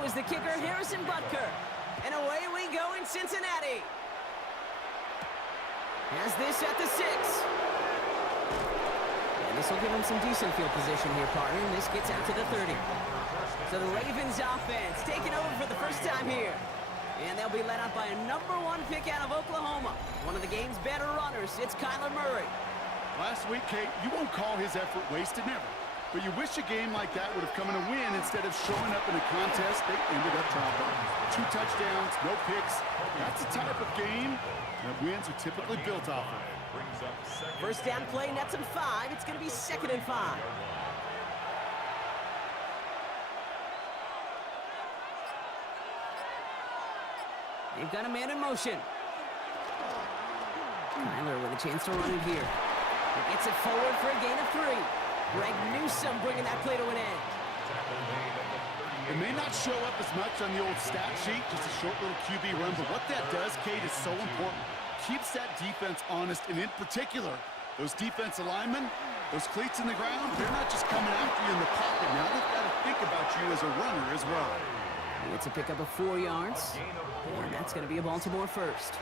Is the kicker Harrison Butker. And away we go in Cincinnati. Has this at the 6. And this will give him some decent field position here, partner. And this gets out to the 30. So the Ravens offense taking over for the first time here. And they'll be led out by a #1 pick out of Oklahoma. One of the game's better runners. It's Kyler Murray. Last week, Kate, you won't call his effort wasted, never. But you wish a game like that would have come in a win instead of showing up in a contest they ended up dropping. 2 touchdowns, no picks. That's the type of game that wins are typically built off of. First down play, nets him 5. It's going to be 2nd and 5. They've got a man in motion. Kyler with a chance to run it here. He gets it forward for a gain of 3. Greg Newsome bringing that play to an end. It may not show up as much on the old stat sheet, just a short little QB run, but what that does, Kate, is so important. Keeps that defense honest, and in particular, those defensive linemen, those cleats in the ground, they're not just coming after you in the pocket. Now they've got to think about you as a runner as well. It's a pickup of 4 yards, and that's going to be a Baltimore first.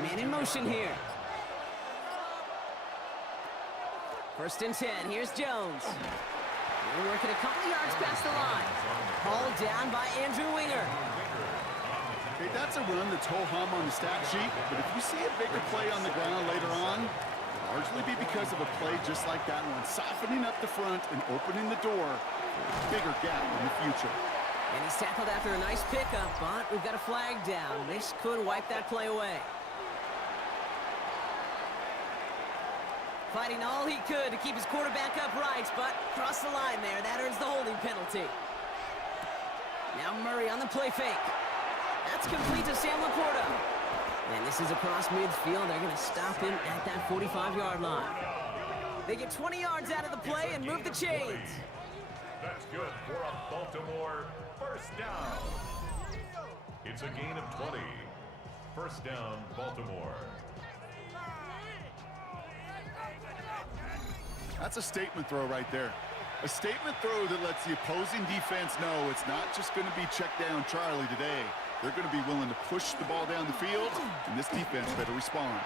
Man in motion here. 1st and 10. Here's Jones. We're working a couple of yards past the line. Hauled down by Andrew Winger. Okay, that's a run that's ho-hum on the stat sheet, but if you see a bigger play on the ground later on, it'll largely be because of a play just like that one, softening up the front and opening the door for a bigger gap in the future. And he's tackled after a nice pickup, but we've got a flag down. This could wipe that play away. Fighting all he could to keep his quarterback upright, but crossed the line there. That earns the holding penalty. Now Murray on the play fake. That's complete to Sam Laporta. And this is across midfield. They're going to stop him at that 45-yard line. They get 20 yards out of the play and move the chains. That's good for a Baltimore first down. It's a gain of 20. First down, Baltimore. That's a statement throw right there. A statement throw that lets the opposing defense know it's not just going to be check down Charlie today. They're going to be willing to push the ball down the field, and this defense better respond.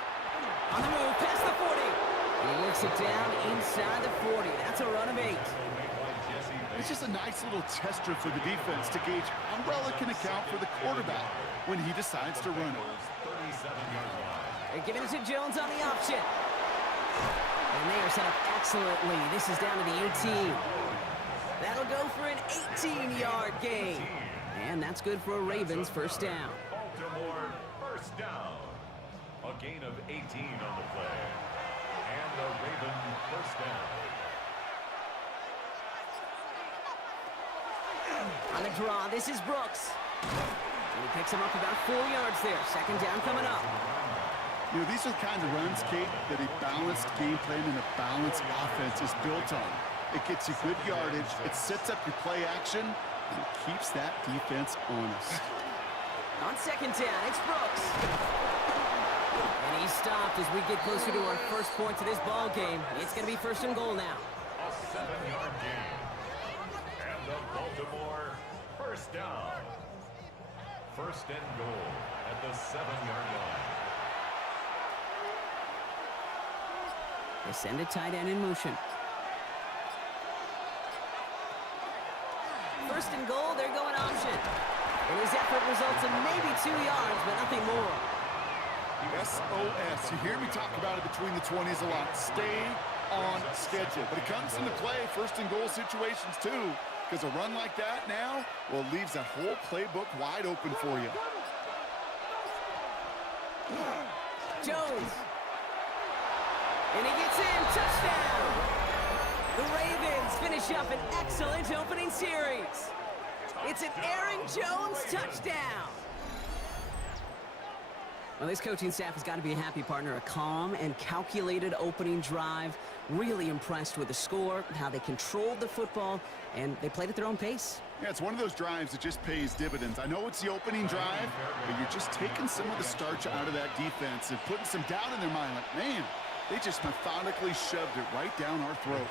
On the move, past the 40. He works it down inside the 40. That's a run of 8. It's just a nice little tester for the defense to gauge how well it can account for the quarterback when he decides to run it. They're giving it to Jones on the option. And they are set up excellently. This is down to the 18. That'll go for an 18-yard gain. And that's good for a Ravens first down. Baltimore first down. A gain of 18 on the play. And the Ravens first down. On the draw, this is Brooks. And he picks him up about 4 yards there. Second down coming up. You know, these are the kinds of runs, Kate, that a balanced game plan and a balanced offense is built on. It gets you good yardage, it sets up your play action, and it keeps that defense honest. On second down, it's Brooks. And he's stopped as we get closer to our first points of this ball game. It's going to be first and goal now. A 7-yard gain. And the Baltimore first down. First and goal at the 7-yard line. They send a tight end in motion. First and goal, they're going option. And his effort results in maybe 2 yards, but nothing more. SOS. You hear me talk about it between the 20s a lot. Stay on schedule. But it comes into play first and goal situations too, because a run like that now, well, leaves that whole playbook wide open for you. Jones. And he gets in. Touchdown. The Ravens finish up an excellent opening series. It's an Aaron Jones touchdown. Well, this coaching staff has got to be a happy partner. A calm and calculated opening drive. Really impressed with the score, how they controlled the football, and they played at their own pace. Yeah, it's one of those drives that just pays dividends. I know it's the opening drive, but you're just taking some of the starch out of that defense and putting some doubt in their mind. Like, man, they just methodically shoved it right down our throat.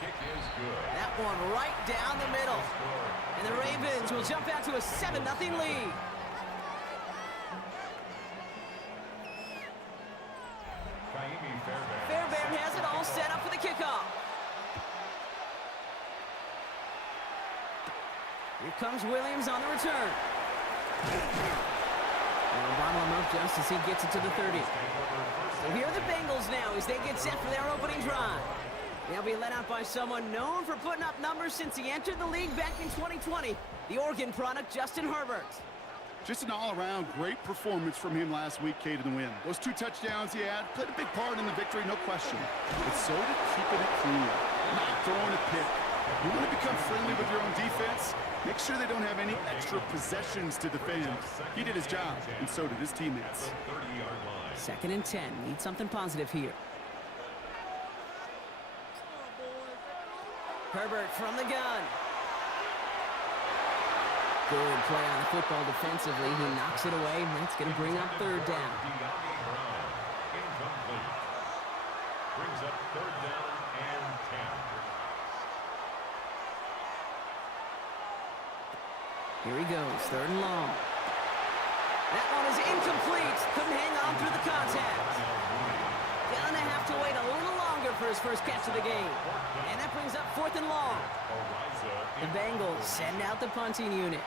That one right down the middle. And the Ravens will jump out to a 7-0 lead. Fairbairn has it all set up for the kickoff. Here comes Williams on the return. And bottle him up just as he gets it to the 30. So here are the Bengals now as they get set for their opening drive. They'll be led out by someone known for putting up numbers since he entered the league back in 2020, the Oregon product, Justin Herbert. Just an all-around great performance from him last week, Kate, in the win. Those 2 touchdowns he had played a big part in the victory, no question. But so did keeping it clean, not throwing a pick. You want to become friendly with your own defense? Make sure they don't have any extra possessions to defend. He did his job, and so did his teammates. 2nd and 10. Need something positive here. Herbert from the gun. Good play on the football defensively. He knocks it away, and that's going to bring up 3rd down. Incomplete. Brings up 3rd down and 10. Here he goes, 3rd and long. That one is incomplete. Couldn't hang on through the contact. Gonna have to wait a little longer for his first catch of the game. And that brings up 4th and long. The Bengals send out the punting unit.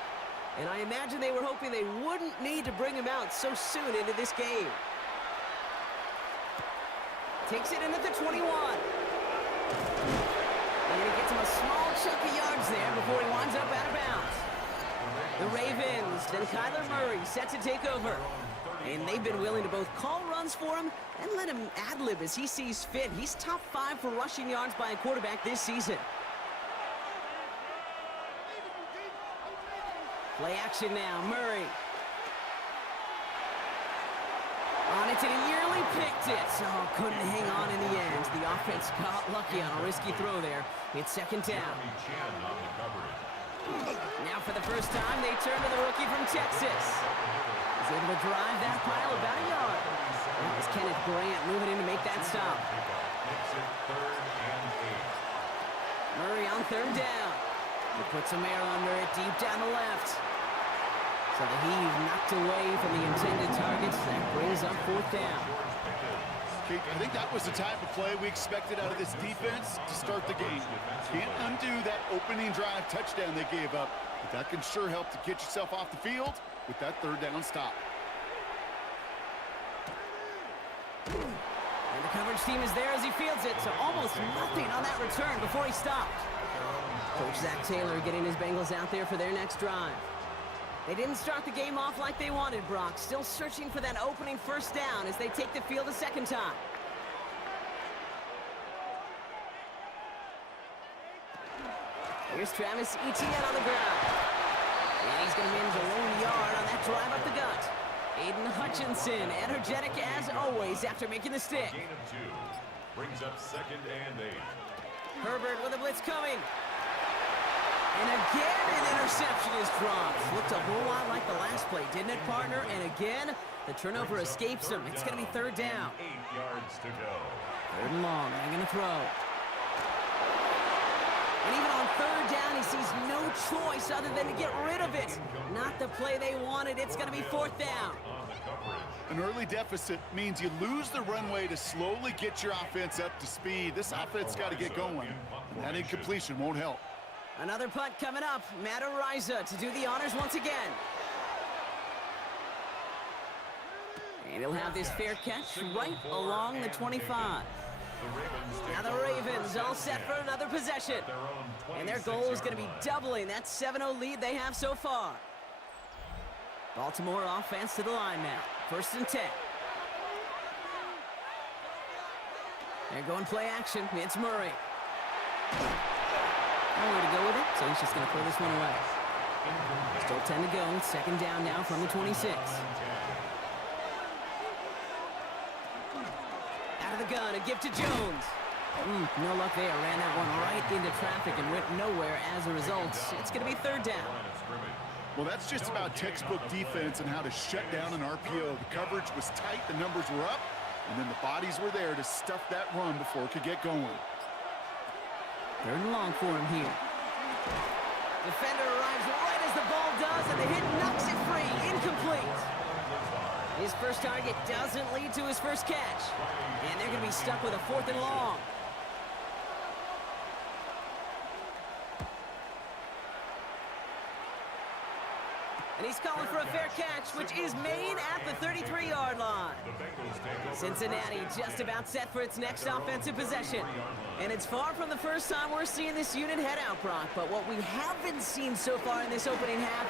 And I imagine they were hoping they wouldn't need to bring him out so soon into this game. Takes it in at the 21. And he gets him a small chunk of yards there before he winds up out of bounds. The Ravens, then Kyler Murray set to take over. And they've been willing to both call runs for him and let him ad-lib as he sees fit. He's top 5 for rushing yards by a quarterback this season. Play action now, Murray. On it to the yearly, picked it. Oh, couldn't hang on in the end. The offense got lucky on a risky throw there. It's 2nd down. Now for the first time, they turn to the rookie from Texas. He's able to drive that pile about a yard. That was Kenneth Grant moving in to make that stop. Murray on 3rd down. He puts some air under it deep down the left. So the heave knocked away from the intended targets. That brings up 4th down. Kate, I think that was the type of play we expected out of this defense to start the game. Can't undo that opening drive touchdown they gave up, but that can sure help to get yourself off the field with that 3rd down stop. And the coverage team is there as he fields it, so almost nothing on that return before he stopped. Coach Zach Taylor getting his Bengals out there for their next drive. They didn't start the game off like they wanted, Brock. Still searching for that opening 1st down as they take the field a 2nd time. Here's Travis Etienne on the ground. And he's going to manage a lone yard on that drive up the gut. Aiden Hutchinson, energetic as always after making the stick. Gain of 2. Brings up 2nd and 8. Herbert with a blitz coming. And again, an interception is dropped. Looked a whole lot like the last play, didn't it, partner? And again, The turnover escapes him. It's going to be third down. 8 yards to go. Third and long. They're going to throw. And even on third down, he sees no choice other than to get rid of it. Not the play they wanted. It's going to be fourth down. An early deficit means you lose the runway to slowly get your offense up to speed. This offense got to get going. And that incompletion won't help. Another punt coming up. Matt Ariza to do the honors once again. And he'll have this fair catch right along the 25. Now the Ravens all set for another possession. And their goal is going to be doubling that 7-0 lead they have so far. Baltimore offense to the line now. First and 10. They're going play action. It's Murray. Nowhere to go with it, so he's just going to throw this one away. Still 10 to go. Second down now from the 26. Out of the gun, a give to Jones. No luck there. Ran that one right into traffic and went nowhere as a result. It's going to be third down. Well, that's just about textbook defense and how to shut down an RPO. The coverage was tight, the numbers were up, and then the bodies were there to stuff that run before it could get going. Third and long for him here. Defender arrives right as the ball does, and the hit knocks it free. Incomplete. His first target doesn't lead to his first catch. And they're going to be stuck with a fourth and long. And he's calling for a fair catch, which is made at the 33-yard line. Cincinnati just about set for its next offensive possession. And it's far from the first time we're seeing this unit head out, Brock. But what we haven't seen so far in this opening half,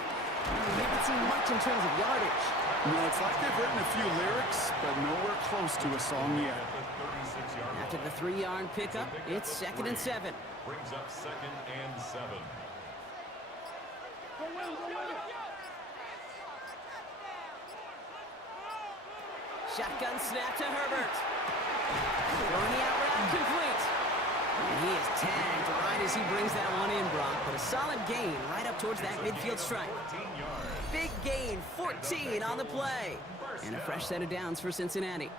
we haven't seen much in terms of yardage. No, it's like they've written a few lyrics, but nowhere close to a song yet. After the 3-yard pickup, it's second and 7. Brings up second and 7. Shotgun snap to Herbert. Throwing the out route complete. And he is tagged right as he brings that one in, Brock. But a solid gain right up towards that midfield stripe. Big gain, 14 on the play. And a fresh set of downs for Cincinnati.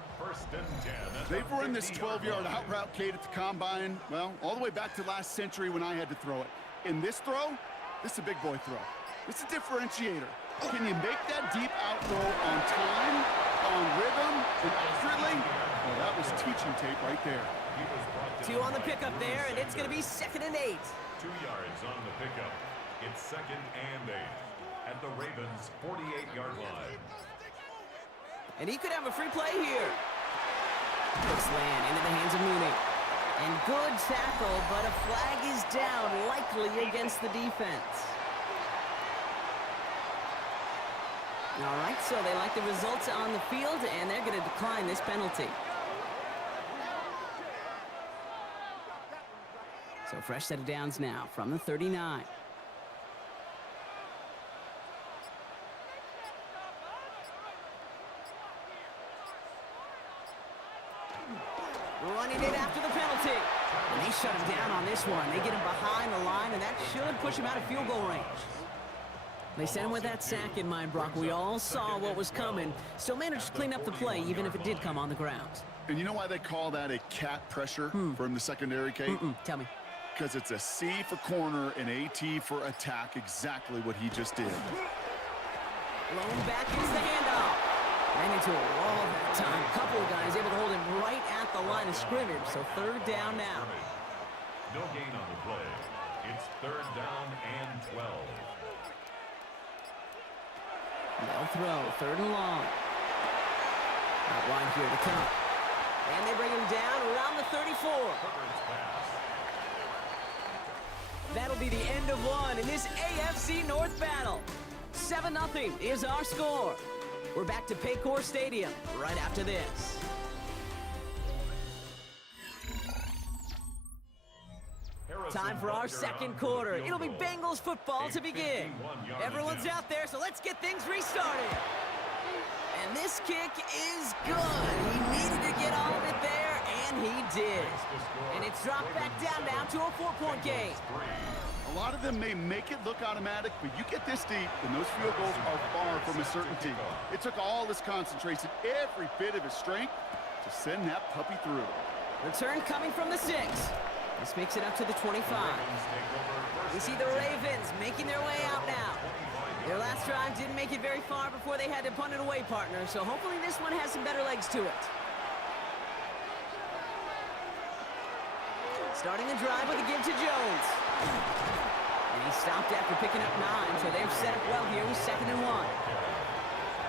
They've run this 12-yard out route, Kate, at the combine, well, all the way back to last century when I had to throw it. In this throw, this is a big boy throw. It's a differentiator. Can you make that deep out throw on time, on rhythm, and accurately? Well, that was teaching tape right there. 2 on the pickup there, and it's going to be second and 8. 2 yards on the pickup. It's second and 8 at the Ravens' 48-yard line. And he could have a free play here. Looks land into the hands of Mooney. And good tackle, but a flag is down, likely against the defense. All right, so they like the results on the field, and they're going to decline this penalty. So fresh set of downs now from the 39. Running it after the penalty. And they shut him down on this one. They get him behind the line, and that should push him out of field goal range. They sent him with that sack in mind, Brock. We all saw what was coming. Still managed to clean up the play, even if it did come on the ground. And you know why they call that a cat pressure from the secondary, Kate? Tell me. Because it's a C for corner and AT for attack, exactly what he just did. Blown back is the handoff. Ran into a wall that time. A couple of guys able to hold him right at the line of scrimmage. So third down now. No gain on the play. It's third down and 12. They'll throw, third and long. Out wide here to come. And they bring him down around the 34. That'll be the end of one in this AFC North battle. 7-0 is our score. We're back to Paycor Stadium right after this. Time for our second quarter. It'll be Bengals football to begin. Everyone's out there, so let's get things restarted. And this kick is good. He needed to get all of it there, and he did. And it's dropped back down now to a 4-point game. A lot of them may make it look automatic, but you get this deep, and those field goals are far from a certainty. It took all his concentration, every bit of his strength, to send that puppy through. Return coming from the 6. This makes it up to the 25. We see the Ravens making their way out now. Their last drive didn't make it very far before they had to punt it away, partner, so hopefully this one has some better legs to it. Starting the drive with a give to Jones. And he stopped after picking up 9, so they're set up well here with 2nd and 1.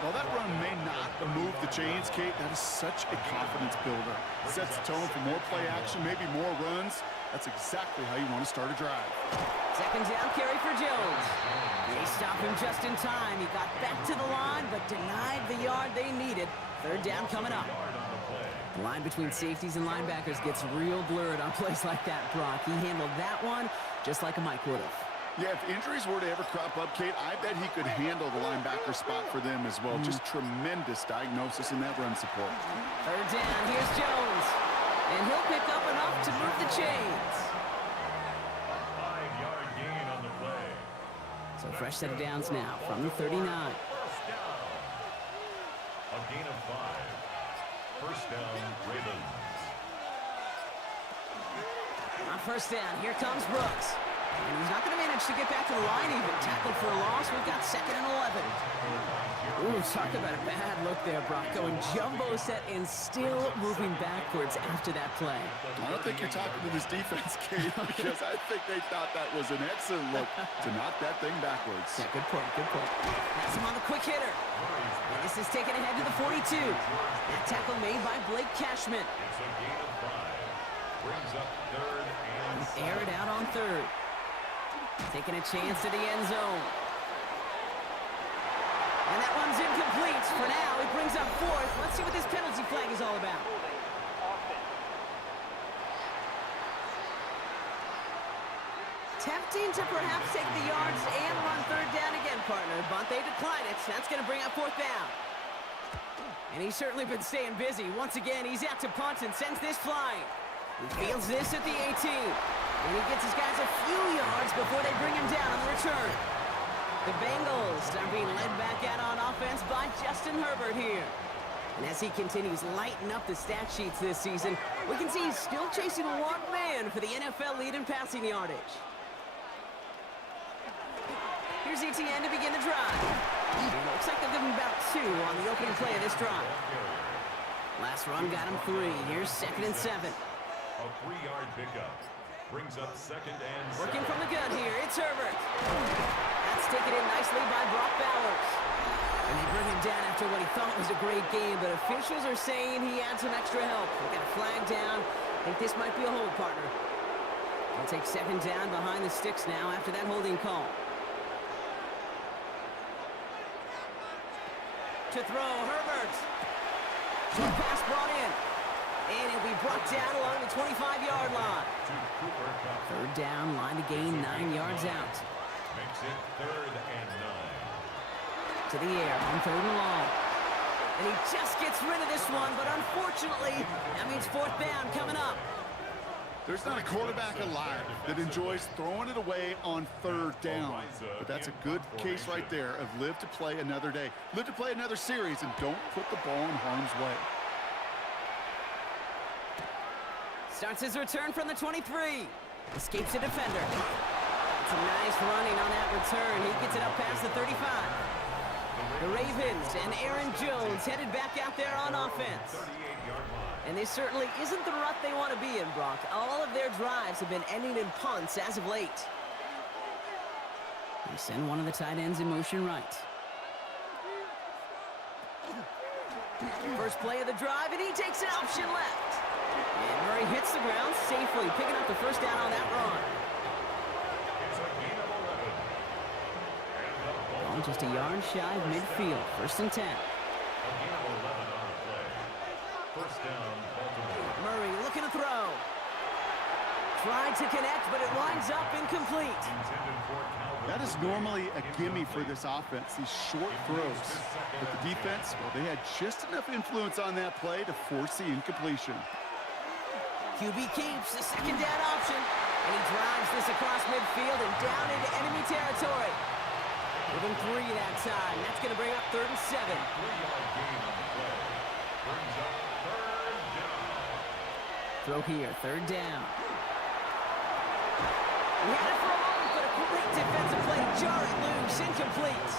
While that run may not move the chains, Kate, that is such a confidence builder. Sets the tone for more play action, maybe more runs. That's exactly how you want to start a drive. 2nd down carry for Jones. They stopped him just in time. He got back to the line, but denied the yard they needed. 3rd down coming up. The line between safeties and linebackers gets real blurred on plays like that, Brock. He handled that one just like a Mike would have. Yeah, if injuries were to ever crop up, Kate, I bet he could handle the linebacker spot for them as well. Just tremendous diagnosis in that run support. 3rd down, here's Jones. And he'll pick up enough to move the chains. A 5-yard gain on the play. So fresh set of downs now from the 39. First down. A gain of 5. First down, Ravens. On 1st down, here comes Brooks. And he's not going to manage to get back to the line even. Tackled for a loss. We've got 2nd and 11. Ooh, talk about a bad look there, Brock. Going jumbo set and still moving backwards after that play. I don't think you're talking to this defense, Kate, because I think they thought that was an excellent look to knock that thing backwards. Yeah, good point, good point. That's him on the quick hitter. And this is taken ahead to the 42. That tackle made by Blake Cashman. It's a gain of 5. Brings up 3rd and 7. Air it out on 3rd. Taking a chance to the end zone. And that one's incomplete. For now, it brings up 4th. Let's see what this penalty flag is all about. Tempting to perhaps take the yards and run 3rd down again, partner, but they decline it. That's going to bring up 4th down. And he's certainly been staying busy. Once again, he's out to punt and sends this flying. He fields this at the 18. And he gets his guys a few yards before they bring him down on the return. The Bengals are being led back out on offense by Justin Herbert here. And as he continues lighting up the stat sheets this season, we can see he's still chasing one man for the NFL lead in passing yardage. Here's ETN to begin the drive. And it looks like they'll give him about 2 on the opening play of this drive. Last run got him 3. Here's 2nd and 7. A 3-yard pickup. Brings up 2nd and 7. Working from the gun here, it's Herbert. That's taken in nicely by Brock Bowers. And they bring him down after what he thought was a great game, but officials are saying he had some extra help. They got a flag down. I think this might be a hold, partner. They'll take 2nd down behind the sticks now after that holding call. To throw, Herbert. Short pass brought in. And it'll be brought down along the 25-yard line. 3rd down, line to gain 9 yards out. Makes it 3rd and 9. To the air on 3rd and long. And he just gets rid of this one, but unfortunately, that means 4th down coming up. There's not a quarterback alive that enjoys throwing it away on 3rd down. But that's a good case right there of live to play another day. Live to play another series and don't put the ball in harm's way. Starts his return from the 23. Escapes a defender. It's a nice running on that return. He gets it up past the 35. The Ravens and Aaron Jones headed back out there on offense. And this certainly isn't the rut they want to be in, Brock. All of their drives have been ending in punts as of late. They send one of the tight ends in motion right. First play of the drive, and he takes an option left. And Murray hits the ground safely, picking up the 1st down on that run. It's a gain of 11. Ball just a yard shy of midfield. 1st and 10. A gain of 11 on the play. 1st down, Baltimore. Murray looking to throw. Tried to connect, but it winds up incomplete. Intended for Calvin. That is normally a gimme for this offense, these short throws. But the defense, well, they had just enough influence on that play to force the incompletion. QB keeps the 2nd down option, and he drives this across midfield and down into enemy territory. Give him 3 that time. That's going to bring up 3rd and 7. 3-yard gain on the play. Brings up 3rd down. Throw here, 3rd down. He had it for a moment, but a great defensive play to jar it loose. Incomplete.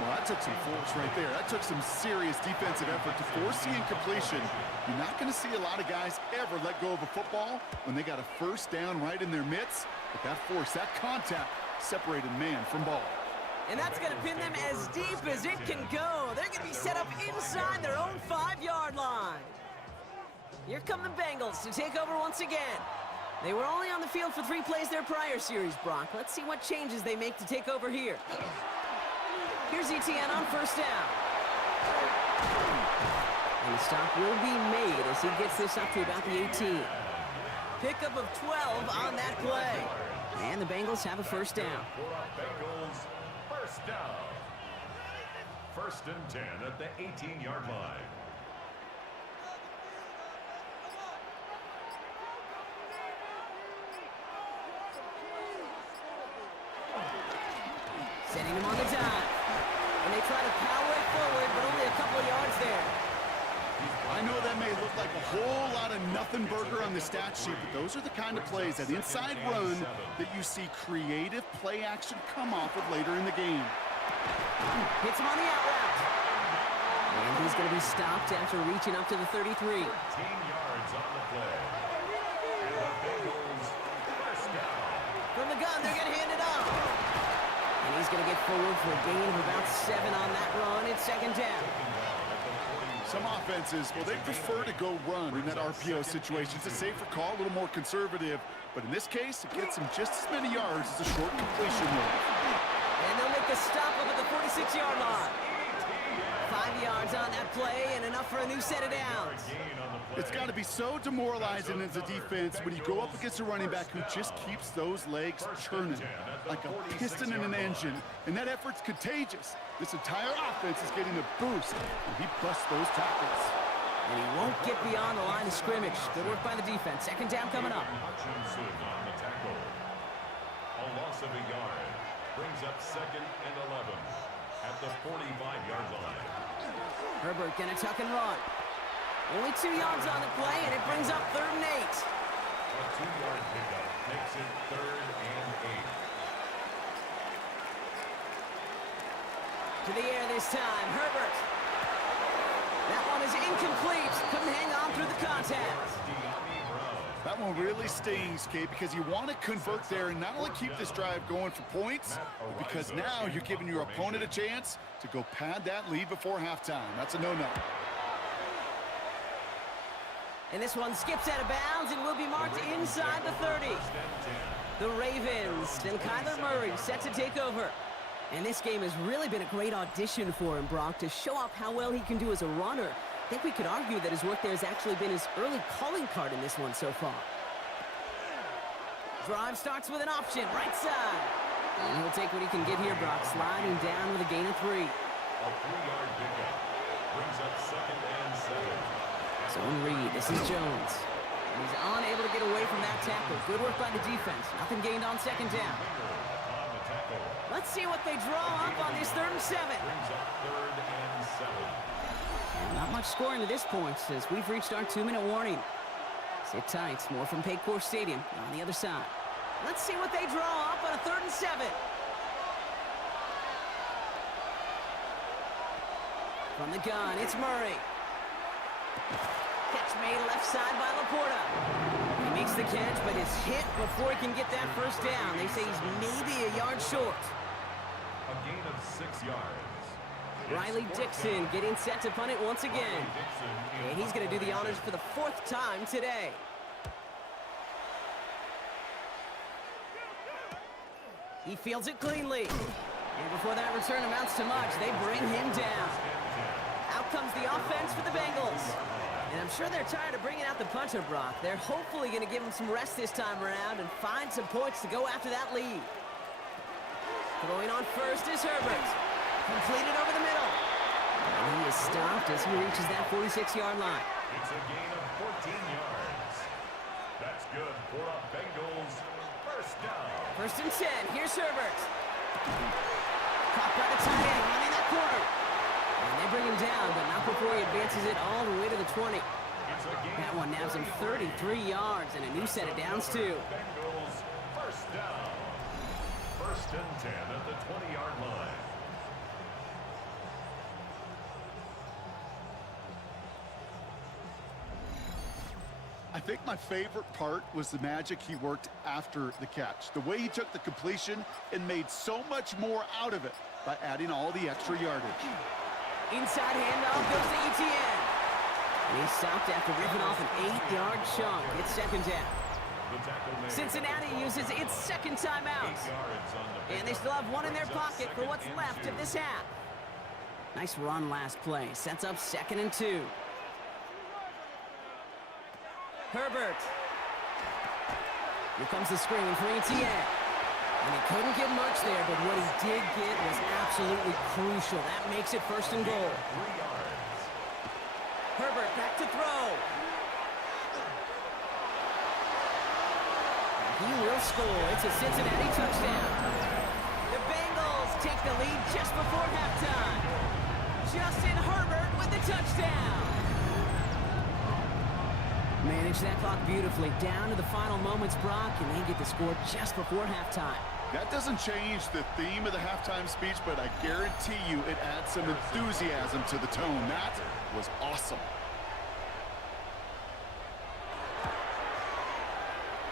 Well, that took some force right there. That took some serious defensive effort to force the incompletion. You're not going to see a lot of guys ever let go of a football when they got a 1st down right in their midst. But that force, that contact, separated man from ball. And that's going to pin them as deep as it can go. They're going to be set up inside their own 5-yard line. Here come the Bengals to take over once again. They were only on the field for 3 plays their prior series, Brock. Let's see what changes they make to take over here. Here's ETN on 1st down. And the stop will be made as he gets this up to about the 18. Pickup of 12 on that play. And the Bengals have a 1st down. Bengals, 1st down. 1st and 10 at the 18-yard line. Setting him on the dive. And they try to power it forward, but only a couple of yards there. I know that may look like a whole lot of nothing burger on the stat sheet, but those are the kind of plays, that inside run, that you see creative play action come off of later in the game. Hits him on the out route. And he's going to be stopped after reaching up to the 33. 13 yards on the play. And the Bengals, 1st down. From the gun, they're going to hand it off. And he's going to get forward for a gain of about 7 on that run. It's 2nd down. Some offenses, well, they prefer to go run in that RPO situation. It's a safer call, a little more conservative. But in this case, it gets them just as many yards as a short completion move. And they'll make the stop up at the 46-yard line. 5 yards on that play and enough for a new set of downs. It's got to be so demoralizing as a defense when you go up against a running back who just keeps those legs churning like a piston in an engine, and that effort's contagious. This entire offense is getting a boost when he busts those tackles. And he won't get beyond the line of scrimmage. Good work by the defense. 2nd down coming up. Hutchinson on the tackle. A loss of a yard. Brings up 2nd and 11 at the 45-yard line. Herbert gonna tuck and run. Only 2 yards on the play, and it brings up 3rd and 8. A 2-yard pickup makes it 3rd and 8. To the air this time, Herbert. That one is incomplete. Couldn't hang on through the contact. That one really stings, Kate, because you want to convert there and not only keep this drive going for points, but because now you're giving your opponent a chance to go pad that lead before halftime. That's a no-no. And this one skips out of bounds and will be marked inside the 30. The Ravens and Kyler Murray set to take over. And this game has really been a great audition for him, Brock, to show off how well he can do as a runner. I think we could argue that his work there has actually been his early calling card in this one so far. Drive starts with an option, right side. And he'll take what he can get here, Brock, sliding down with a gain of 3. A 3-yard pickup brings up 2nd and 7. Zone read, this is Jones. He's unable to get away from that tackle. Good work by the defense. Nothing gained on 2nd down. On the tackle. Let's see what they draw up on this 3rd and 7. Brings up 3rd and 7. And not much scoring to this point as we've reached our 2-minute warning. Sit tight, more from Paycor Stadium on the other side. Let's see what they draw up on a 3rd and 7. From the gun, it's Murray. Catch made left side by Laporta. He makes the catch, but is hit before he can get that 1st down. They say he's maybe a yard short. A gain of 6 yards. Riley Dixon getting set to punt it once again. And he's going to do the honors for the 4th time today. He fields it cleanly. And before that return amounts to much, they bring him down. Out comes the offense for the Bengals. And I'm sure they're tired of bringing out the punter, Brock. They're hopefully going to give him some rest this time around and find some points to go after that lead. Throwing on first is Herbert. Completed over the middle. And he is stopped as he reaches that 46-yard line. It's a gain of 14 yards. That's good for a Bengals 1st First and 10. Here's Herbert. Caught by the tight end, running that corner. And they bring him down, but not before he advances it all the way to the 20. That one nabs him 33 yards and a new set of downs, too. Bengals first down. First and 10 at the 20-yard line. I think my favorite part was the magic he worked after the catch. The way he took the completion and made so much more out of it by adding all the extra yardage. Inside handoff goes to Etienne. And he's stopped after ripping off an 8-yard chunk. It's second down. Cincinnati uses its second timeout. And they still have one in their pocket for what's left of this half. Nice run last play. Sets up second and 2. Herbert. Here comes the screen for Etienne. And he couldn't get much there, but what he did get was absolutely crucial. That makes it first and goal. Herbert back to throw. He will score. It's a Cincinnati touchdown. The Bengals take the lead just before halftime. Justin Herbert with the touchdown. Manage that clock beautifully. Down to the final moments, Brock, and they get the score just before halftime. That doesn't change the theme of the halftime speech, but I guarantee you it adds some enthusiasm to the tone. That was awesome.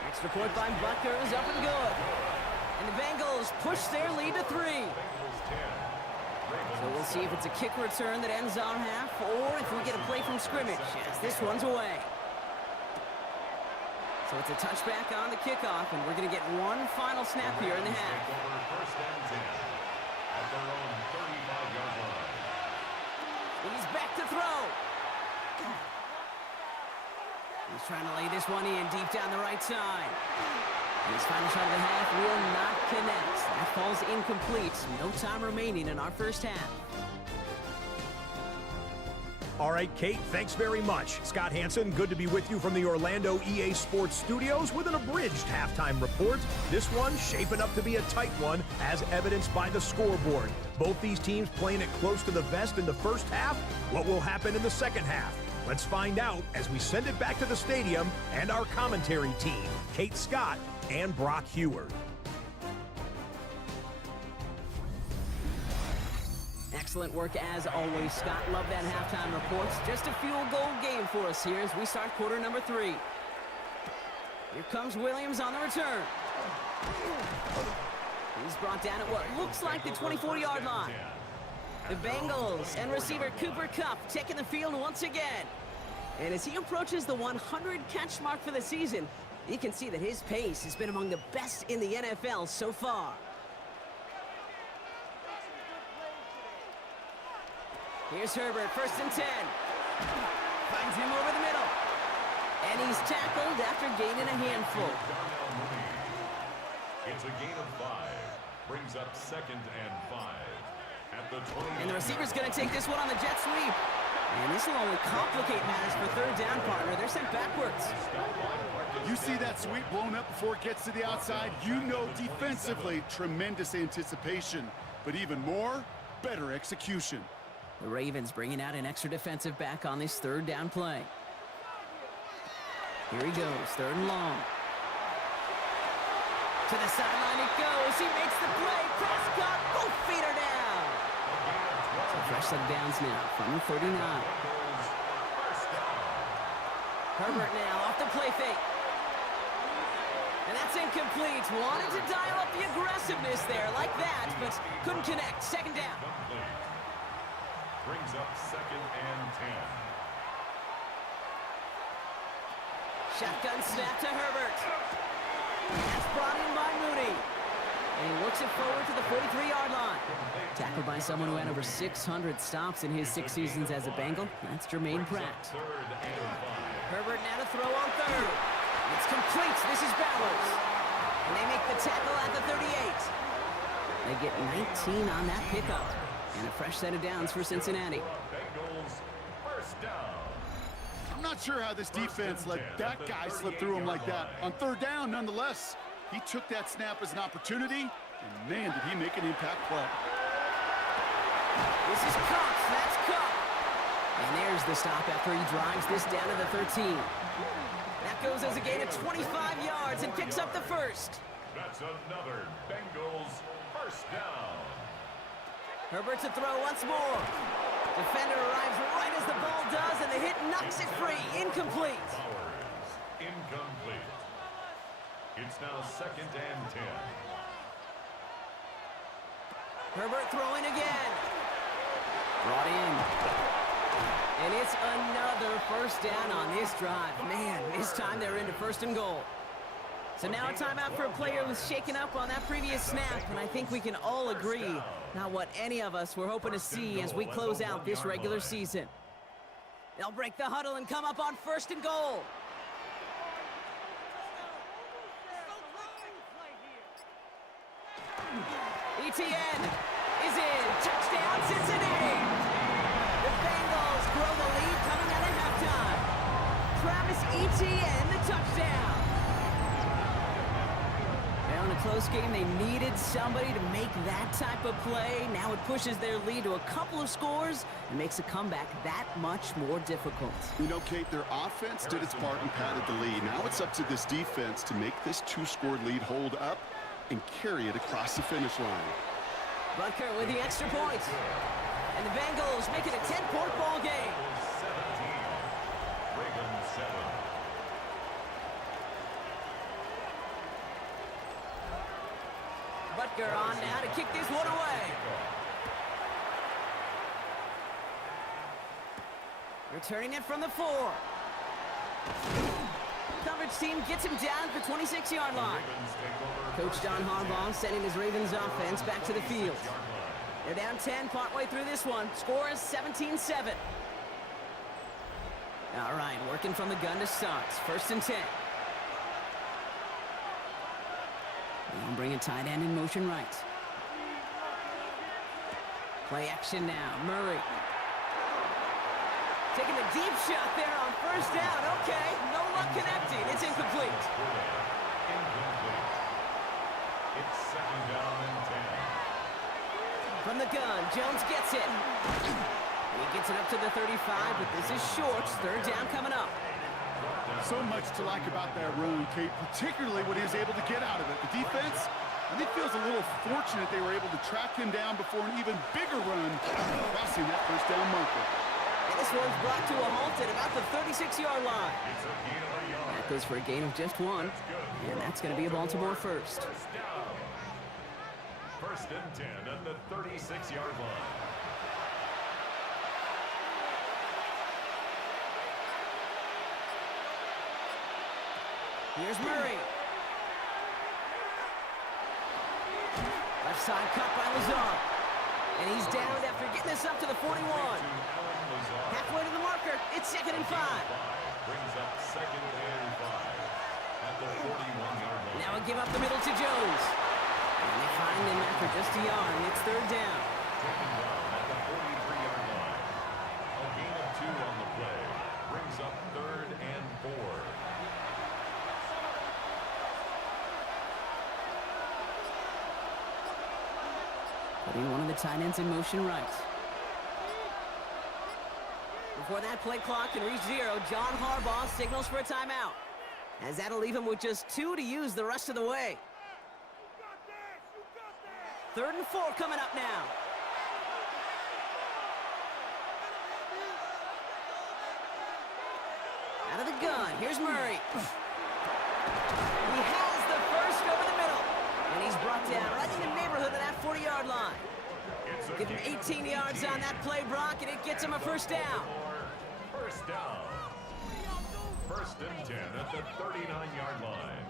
Extra point by Butker is up and good. And the Bengals push their lead to 3. So we'll see if it's a kick return that ends our half, or if we get a play from scrimmage, as this one's away. So it's a touchback on the kickoff, and we're going to get one final snap here in the half. First and 10 at their own 35-yard line. He's back to throw. He's trying to lay this one in deep down the right side. And his final shot of the half will not connect. That falls incomplete. No time remaining in our first half. All right, Kate, thanks very much. Scott Hansen, good to be with you from the Orlando EA Sports Studios with an abridged halftime report. This one shaping up to be a tight one, as evidenced by the scoreboard. Both these teams playing it close to the vest in the first half. What will happen in the second half? Let's find out as we send it back to the stadium and our commentary team, Kate Scott and Brock Heward. Excellent work as always, Scott. Love that halftime report. Just a field goal game for us here as we start quarter number 3. Here comes Williams on the return. He's brought down at what looks like the 24-yard line. The Bengals and receiver Cooper Kupp taking the field once again. And as he approaches the 100-catch mark for the season, you can see that his pace has been among the best in the NFL so far. Here's Herbert, first and 10. Finds him over the middle. And he's tackled after gaining a handful. It's a gain of 5. Brings up second and 5. At the 20. And the receiver's going to take this one on the jet sweep. And this will only complicate matters for third down, partner. They're sent backwards. You see that sweep blown up before it gets to the outside, you know defensively, tremendous anticipation. But even more, better execution. The Ravens bringing out an extra defensive back on this third down play. Here he goes, third and long. To the sideline it goes. He makes the play. Prescott, both feet are down. So fresh set of downs now from the 39. Herbert now off the play fake. And that's incomplete. Wanted to dial up the aggressiveness there like that, but couldn't connect. Second down. Brings up second and 10. Shotgun snap to Herbert. That's brought in by Mooney. And he looks it forward to the 43-yard line. Tackled by someone who had over 600 stops in his 6 seasons as a Bengal. That's Jermaine Pratt. Herbert now to throw on third. It's complete. This is Bowers. And they make the tackle at the 38. They get 19 on that pickup. And a fresh set of downs for Cincinnati. Bengals first down. I'm not sure how this defense let that guy slip through him like that. On third down, nonetheless. He took that snap as an opportunity, and man, did he make an impact play. This is Cox. That's Cox. And there's the stop after he drives this down to the 13. That goes as a gain of 25 yards and picks up the first. That's another Bengals first down. Herbert to throw once more. Defender arrives right as the ball does, and the hit knocks it free. Incomplete. Powers, incomplete. It's now 2nd and 10. Herbert throwing again. Brought in. And it's another first down on this drive. Man, this time they're into 1st and goal. So now a timeout for a player who's shaken up on that previous snap, and I think we can all agree, not what any of us were hoping to see as we close out this regular season. They'll break the huddle and come up on 1st and goal. ETN is in. Touchdown, Cincinnati. The Bengals grow the lead coming out of halftime. Travis Etienne, the touchdown. Now in a close game, they needed somebody to make that type of play. Now it pushes their lead to a couple of scores and makes a comeback that much more difficult. You know, Kate, their offense did its part and padded the lead. Now it's up to this defense to make this 2-score lead hold up and carry it across the finish line. Butker with the extra point. And the Bengals make it a 10-point ball game. 17. Ravens 7. Butker on now to kick this one away. Returning it from the 4. Coverage team gets him down at the 26-yard line. Coach John Harbaugh sending his Ravens offense back to the field. They're down 10 partway through this one. Score is 17-7. All right, working from the gun to start. 1st and 10. They'll bring a tight end in motion right. Play action now. Murray. Taking a deep shot there on 1st down. Okay, no luck connecting. It's incomplete. Incomplete. It's 2nd down and 10. From the gun, Jones gets it. And he gets it up to the 35, but this is short. 3rd down coming up. So much to like about that run, Kate, particularly what he was able to get out of it. The defense, I think, feels a little fortunate they were able to track him down before an even bigger run, crossing that 1st down marker. And this one's brought to a halt at about the 36-yard line. It's a gain of a yard. That goes for a gain of just 1. And that's going to be a Baltimore first. First down. 1st and 10 at the 36-yard line. Here's Murray. Left side cut by Lazar. And he's down after getting this up to the 41. Halfway to the marker. It's 2nd and 5. Brings up 2nd and 5 at the 41-yard line. Now a give up the middle to Jones. And they find him after just a yard, and it's 3rd down. Taken down at the 43-yard line. A gain of 2 on the play. Brings up 3rd and 4. Putting one of the tight ends in motion right. Before that play clock can reach 0, John Harbaugh signals for a timeout. As that'll leave him with just 2 to use the rest of the way. 3rd and 4 coming up now. Out of the gun, here's Murray. He has the first over the middle. And he's brought down right in the neighborhood of that 40-yard line. Give him 18 yards on that play, Brock, and it gets him a 1st down. First down. 1st and 10 at the 39-yard line.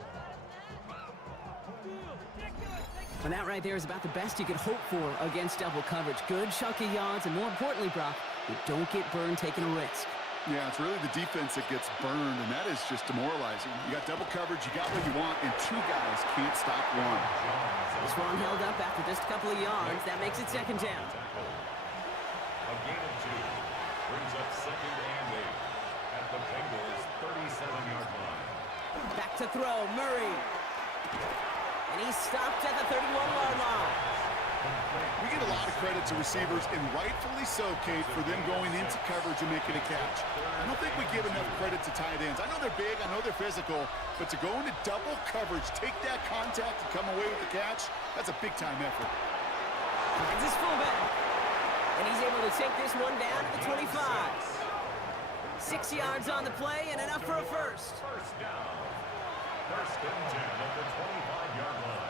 And that right there is about the best you could hope for against double coverage. Good chunky yards, and more importantly, Brock, you don't get burned taking a risk. Yeah, it's really the defense that gets burned, and that is just demoralizing. You got double coverage, you got what you want, and 2 guys can't stop one. This one held up after just a couple of yards. That makes it 2nd down. A gain of 2 brings up 2nd and 8 at the Bengals' 37-yard line. Back to throw, Murray. And he's stopped at the 31-yard line. We give a lot of credit to receivers, and rightfully so, Kate, for them going into coverage and making a catch. I don't think we give enough credit to tight ends. I know they're big, I know they're physical, but to go into double coverage, take that contact, and come away with the catch, that's a big-time effort. Finds his fullback. And he's able to take this one down to the 25. 6 yards on the play and enough for a first. First down. First and 10 at the 25-yard line.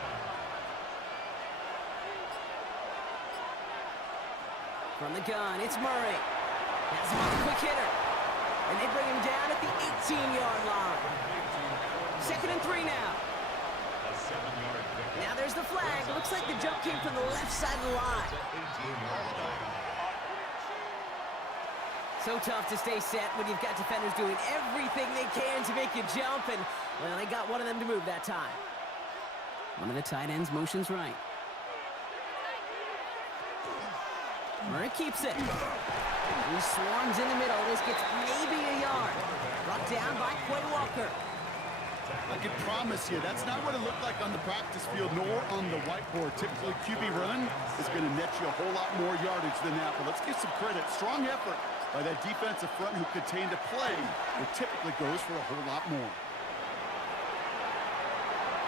From the gun, it's Murray. Has him on a quick hitter. And they bring him down at the 18-yard line. 2nd and 3 now. A 7-yard pickup. Now there's the flag. Looks like the jump came from the left side of the line. 18-yard line. So tough to stay set when you've got defenders doing everything they can to make you jump, and, well, they got one of them to move that time. One of the tight ends motions right. Murray keeps it. He swarms in the middle. This gets maybe a yard. Brought down by Quay Walker. I can promise you, that's not what it looked like on the practice field, nor on the whiteboard. Typically, QB run is going to net you a whole lot more yardage than that, but let's give some credit. Strong effort by that defensive front who contained a play that typically goes for a whole lot more.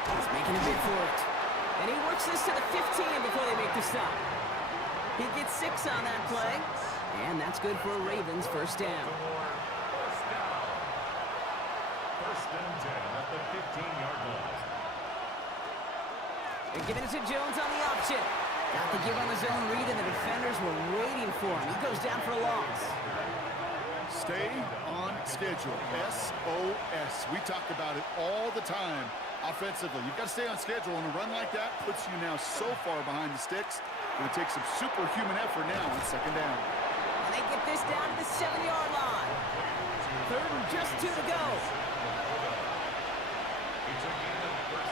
He's making a bid for it. And he works this to the 15 before they make the stop. He gets 6 on that play. And that's good for a Ravens first down. First down. First and 10 at the 15-yard line. They're giving it to Jones on the option. Got the give on the zone read, and the defenders were waiting for him. He goes down for a loss. Stay on schedule. SOS. We talk about it all the time offensively. You've got to stay on schedule, and a run like that puts you now so far behind the sticks. Going to take some superhuman effort now on second down. And they get this down to the 7-yard line. 3rd and just 2 to go. It's a gain of 13.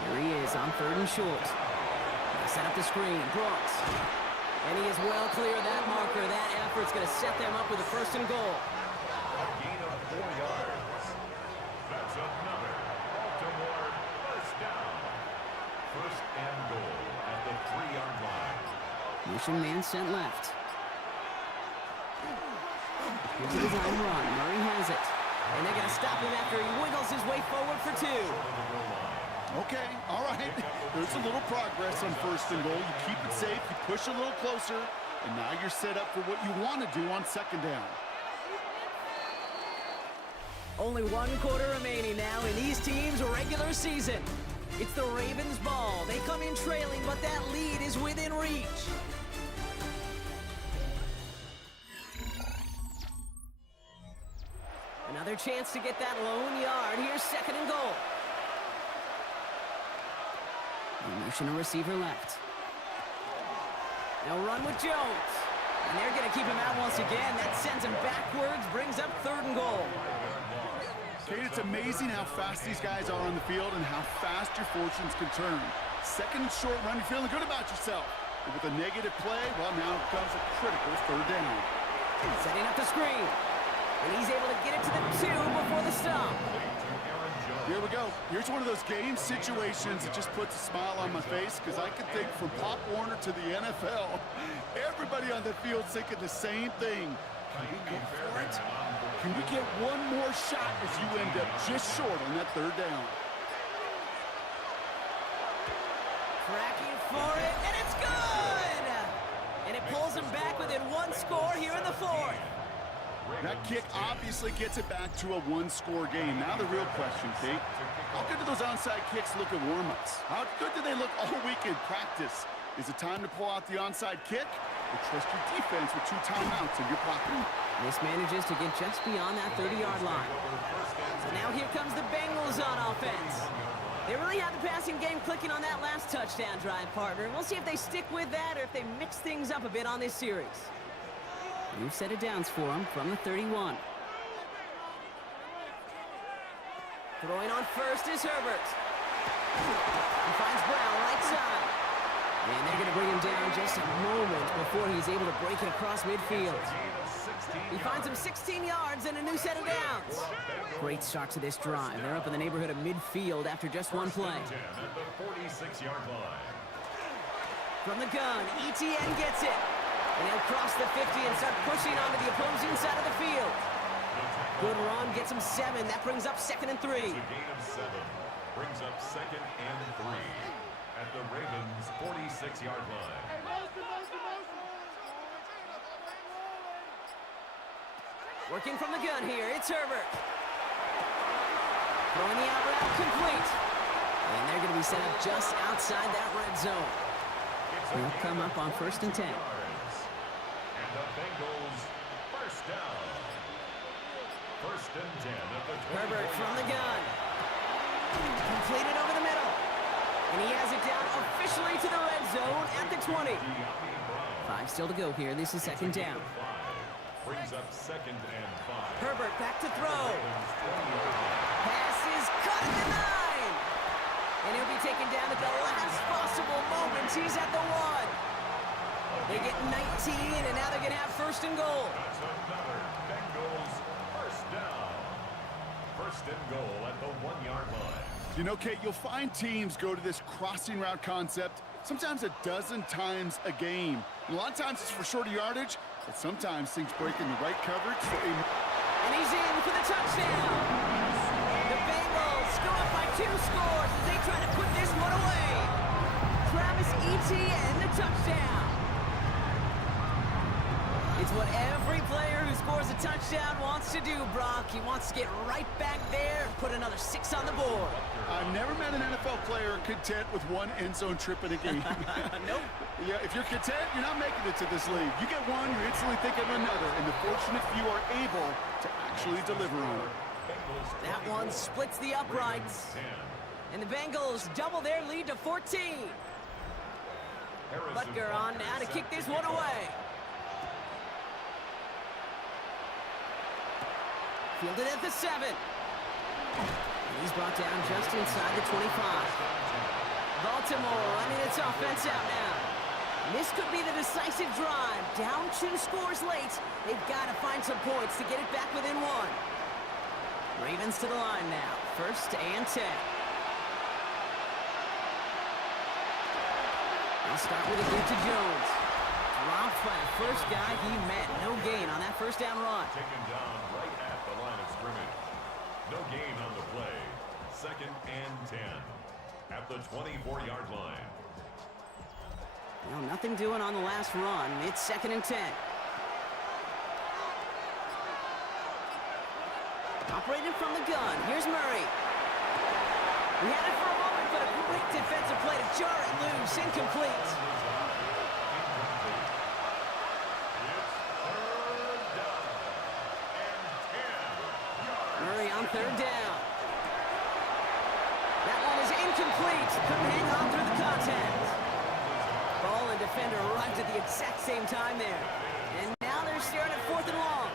Here he is on 3rd and short. They set up the screen. Brooks. And he is well clear of that marker. That effort's going to set them up with a 1st and goal. A gain of 4 yards. That's another Baltimore first down. First and goal at the 3-yard line. Motion man sent left. Here's the design run. Murray has it. And they're going to stop him after he wiggles his way forward for 2. Okay, all right. There's a little progress on 1st and goal. You keep it safe, you push a little closer, and now you're set up for what you want to do on 2nd down. Only 1 quarter remaining now in these teams' regular season. It's the Ravens' ball. They come in trailing, but that lead is within reach. Another chance to get that lone yard. Here's 2nd and goal. Motion a receiver left. Now run with Jones. And they're going to keep him out once again. That sends him backwards, brings up 3rd and goal. Kate, it's amazing how fast these guys are on the field and how fast your fortunes can turn. 2nd and short run, you're feeling good about yourself. But with a negative play, well, now comes a critical 3rd down. Setting up the screen. And he's able to get it to the 2 before the stop. Here we go. Here's one of those game situations that just puts a smile on my face, because I can think from Pop Warner to the NFL, everybody on the field thinking the same thing. Can we go for it? Can we get one more shot as you end up just short on that 3rd down? Tracking for it, and it's good! And it pulls him back within 1 score here in the 4th. That kick obviously gets it back to a 1-score game. Now the real question, Kate, how good do those onside kicks look at warm-ups? How good do they look all week in practice? Is it time to pull out the onside kick, or trust your defense with 2 timeouts in your pocket? This manages to get just beyond that 30-yard line. So now here comes the Bengals on offense. They really have the passing game clicking on that last touchdown drive, partner. We'll see if they stick with that or if they mix things up a bit on this series. New set of downs for him from the 31. Throwing on first is Herbert. He finds Brown right side. And they're going to bring him down just a moment before he's able to break it across midfield. He finds him 16 yards and a new set of downs. Great start to this drive. They're up in the neighborhood of midfield after just one play. At the 46-yard line. From the gun, ETN gets it. And he'll cross the 50 and start pushing onto the opposing side of the field. Good run, gets him 7. That brings up 2nd and 3. It's a gain of 7. Brings up 2nd and 3 at the Ravens' 46-yard line. Working from the gun here, it's Herbert. Throwing the out route complete. And they're going to be set up just outside that red zone. They'll come up on 1st and 10. And the Bengals first down. 1st and 10 at the 20. Herbert from the gun. Completed over the middle. And he has it down officially to the red zone at the 20. 5 still to go here. This is 2nd down. Brings up 2nd and 5. Herbert back to throw. Pass is cut at the 9. And he'll be taken down at the last possible moment. He's at the 1. They get 19, and now they're going to have 1st and goal. That's another Bengals first down. 1st and goal at the 1-yard line. You know, Kate, you'll find teams go to this crossing route concept sometimes a dozen times a game. And a lot of times it's for shorter yardage, but sometimes things break in the right coverage for a... And he's in for the touchdown. The Bengals go up by 2 scores as they try to put this one away. Travis Etienne, the touchdown. It's what every player who scores a touchdown wants to do, Brock. He wants to get right back there and put another 6 on the board. I've never met an NFL player content with 1 end zone trip in a game. Nope. Yeah, if you're content, you're not making it to this league. You get 1, you instantly think of another, and the fortunate few are able to actually deliver on it. That one splits the uprights. And the Bengals double their lead to 14. Butker on now to kick this one away. Fielded at the 7. And he's brought down just inside the 25. Baltimore running its offense out now. This could be the decisive drive. Down 2 scores late. They've got to find some points to get it back within 1. Ravens to the line now. 1st and 10. They'll start with a give to Jones. Dropped by the first guy he met. No gain on that 1st down run. Taken down right at the line of scrimmage. No gain on the play. 2nd and 10 at the 24-yard line. Well, nothing doing on the last run. It's 2nd and 10. Operated from the gun. Here's Murray. We had it for a moment, but a great defensive play to jar it loose. Incomplete. Murray on 3rd down. That one is incomplete. Couldn't hang on through the contact. Ball and defender arrived at the exact same time there. And now they're staring at 4th and long.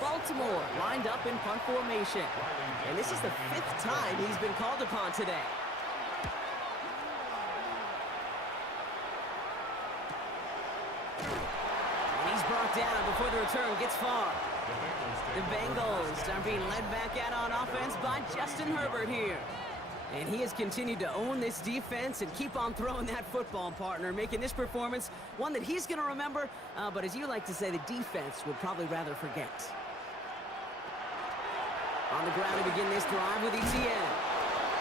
Baltimore lined up in punt formation. And this is the 5th time he's been called upon today. And he's brought down before the return gets far. The Bengals are being led back out on offense by Justin Herbert here. And he has continued to own this defense and keep on throwing that football, partner, making this performance one that he's going to remember, but as you like to say, the defense would probably rather forget. On the ground to begin this drive with ETN.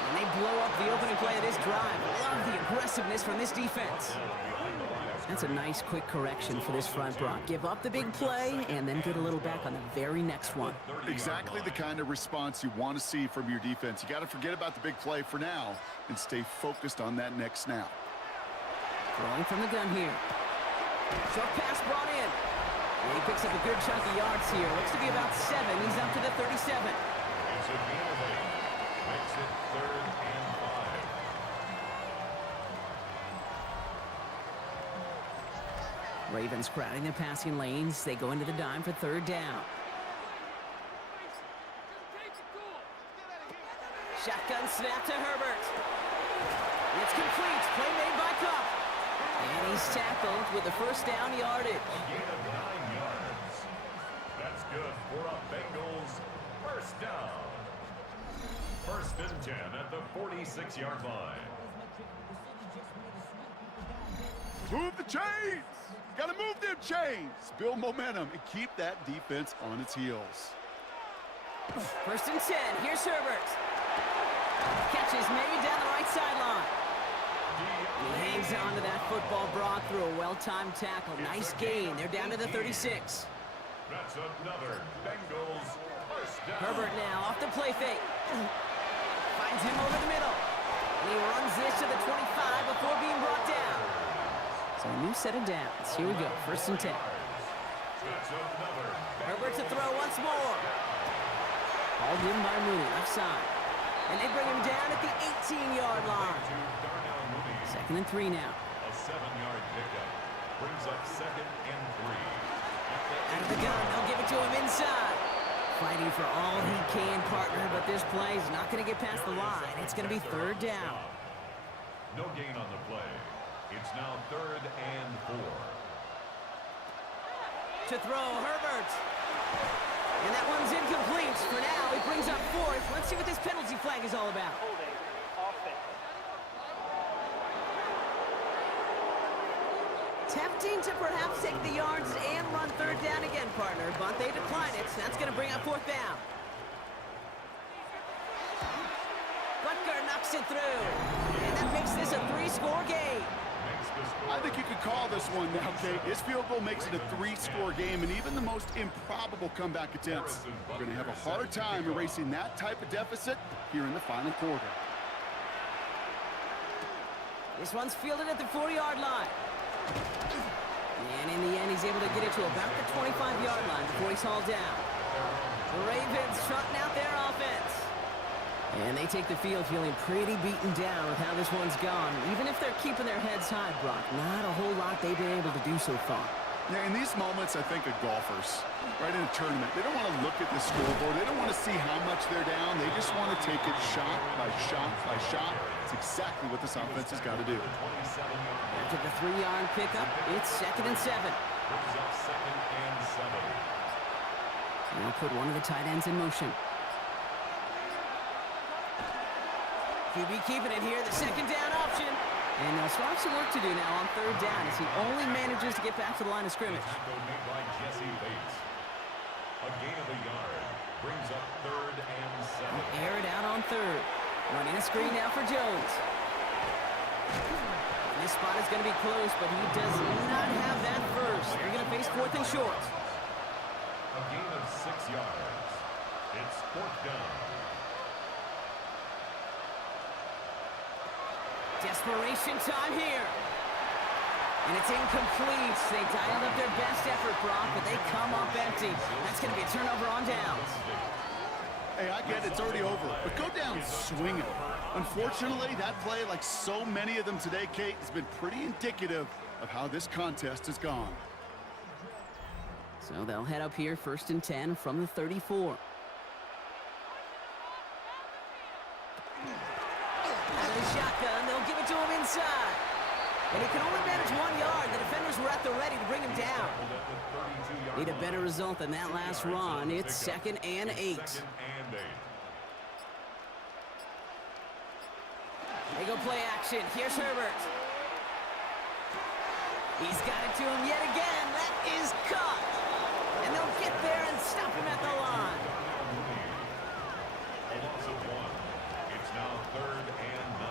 And they blow up the opening play of this drive. Love the aggressiveness from this defense. That's a nice quick correction for this front, Brock. Give up the big play and then get a little back on the very next one. Exactly the kind of response you want to see from your defense. You got to forget about the big play for now and stay focused on that next snap. Throwing from the gun here. Short pass brought in. And he picks up a good chunk of yards here. Looks to be about 7. He's up to the 37. It's a gain of 8. Makes it 3rd and 5. Ravens crowding their passing lanes. They go into the dime for 3rd down. Shotgun snap to Herbert. It's complete. Play made by Cup. And he's tackled with the 1st down yardage. A gain of 9 yards. first down. First and 10 at the 46-yard line. Move the chains! Got to move them chains! Build momentum and keep that defense on its heels. First and 10. Here's Herbert. Catch is made down the right sideline. He hangs on to that football, Brock, through a well-timed tackle. Nice gain. They're down to the 36. That's another Bengals first down. Herbert now off the play fake. Finds him over the middle. And he runs this to the 25 before being brought down. So a new set of downs. Here we go. First and 10. That's another Herbert to throw once more. Hauled in by Mooney, left side. And they bring him down at the 18-yard line. Second and 3 now. A 7-yard pickup brings up second and 3. Out of the gun, they'll give it to him inside. Fighting for all he can, partner, but this play is not going to get past the line. It's going to be third down. No gain on the play. It's now third and 4. To throw, Herbert. And that one's incomplete. For now, he brings up fourth. Let's see what this penalty flag is all about. Tempting to perhaps take the yards and run third down again, partner, but they decline it. That's going to bring up fourth down. Butker knocks it through. And that makes this a 3-score game. I think you could call this one now, Kate. This field goal makes it a 3-score game, and even the most improbable comeback attempts are going to have a hard time erasing that type of deficit here in the final quarter. This one's fielded at the 40-yard line. And in the end, he's able to get it to about the 25-yard line before he's hauled down. The Ravens trotting out their offense. And they take the field feeling pretty beaten down with how this one's gone. Even if they're keeping their heads high, Brock, not a whole lot they've been able to do so far. Yeah, in these moments, I think of golfers, right in a tournament. They don't want to look at the scoreboard. They don't want to see how much they're down. They just want to take it shot by shot by shot. It's exactly what this offense has got to do. After the 3-yard pickup, it's second and 7. Brings up second and 7. They'll put one of the tight ends in motion. QB keeping it here, the second down option. And they'll still have some work to do now on third down as he only manages to get back to the line of scrimmage. Tackle made by Jesse Bates. A gain of a yard brings up third and 7. Air it out on third. Running a screen now for Jones. And this spot is going to be close, but he does not have that first. They're going to face fourth and short. A gain of 6 yards. It's fourth down. Desperation time here. And it's incomplete. They dialed up their best effort, Brock, but they come up empty. That's going to be a turnover on downs. Hey, I get it's already over, but go down swinging. Unfortunately, that play, like so many of them today, Kate, has been pretty indicative of how this contest has gone. So they'll head up here, first and 10 from the 34. Out of the shotgun, they'll give it to him inside. And he can only manage 1 yard. The defenders were at the ready to bring him down. Need a better result than that last run. It's second and 8. They go play action. Here's Herbert. He's got it to him yet again. That is caught. And they'll get there and stop him at the line. A loss of 1. It's now third and 9.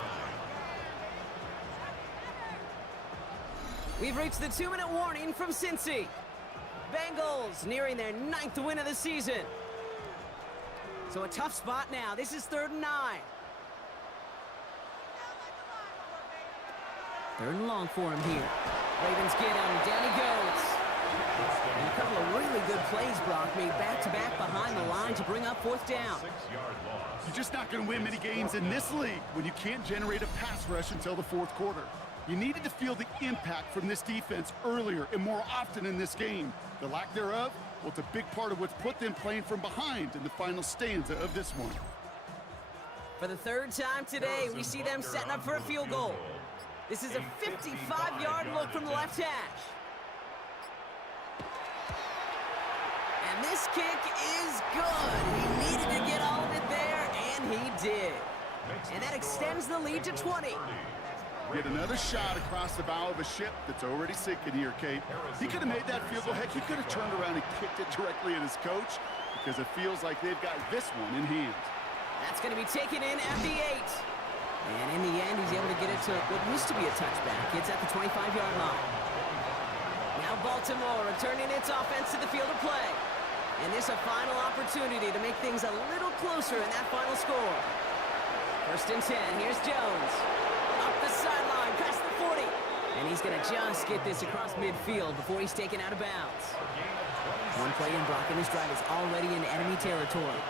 We've reached the 2-minute warning from Cincy. Bengals nearing their 9th win of the season. So a tough spot now. This is third and 9. Third and long for him here. Ravens get him. Down he goes. And a couple of really good plays, Brock, made back-to-back behind the line to bring up fourth down. 6-yard loss. You're just not going to win many games in this league when you can't generate a pass rush until the fourth quarter. You needed to feel the impact from this defense earlier and more often in this game. The lack thereof, well, it's a big part of what's put them playing from behind in the final stanza of this one. For the third time today, we see them setting up for a field goal. This is a 55-yard look from the left hash. And this kick is good. He needed to get all of it there, and he did. And that extends the lead to 20. Get another shot across the bow of a ship that's already sinking here, Kate. He could have made that field goal. Heck, he could have turned around and kicked it directly at his coach because it feels like they've got this one in hand. That's going to be taken in at the 8. And in the end, he's able to get it to what used to be a touchback. It's at the 25-yard line. Now Baltimore returning its offense to the field of play. And this a final opportunity to make things a little closer in that final score. 1st and 10. Here's Jones. Up the sideline, past the 40. And he's going to just get this across midfield before he's taken out of bounds. One play in blocking this drive is already in enemy territory.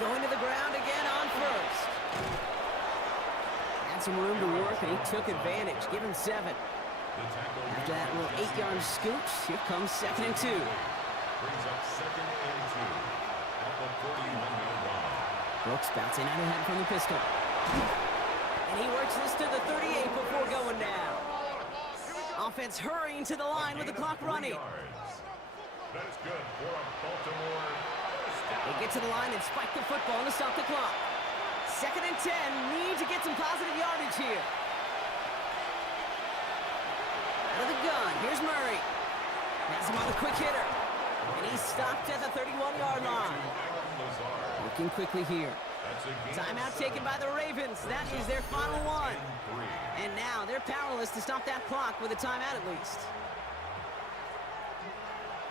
Going to the ground again on 1st. Had some room to work, and he took advantage. Give him 7. After that little 8-yard scoot, here comes 2nd and 2. Brings up 2nd and 2 at the 41-yard line. Brooks bouncing out ahead from the pistol. And he works this to the 38 before going down. Offense hurrying to the line with the clock running. That's good for a Baltimore first down. They get to the line and spike the football to stop the clock. 2nd and 10, need to get some positive yardage here. Out of the gun, here's Murray. Has him on the quick hitter. And he's stopped at the 31-yard line. Looking quickly here. Timeout taken by the Ravens. That is their final one. And now they're powerless to stop that clock with a timeout at least.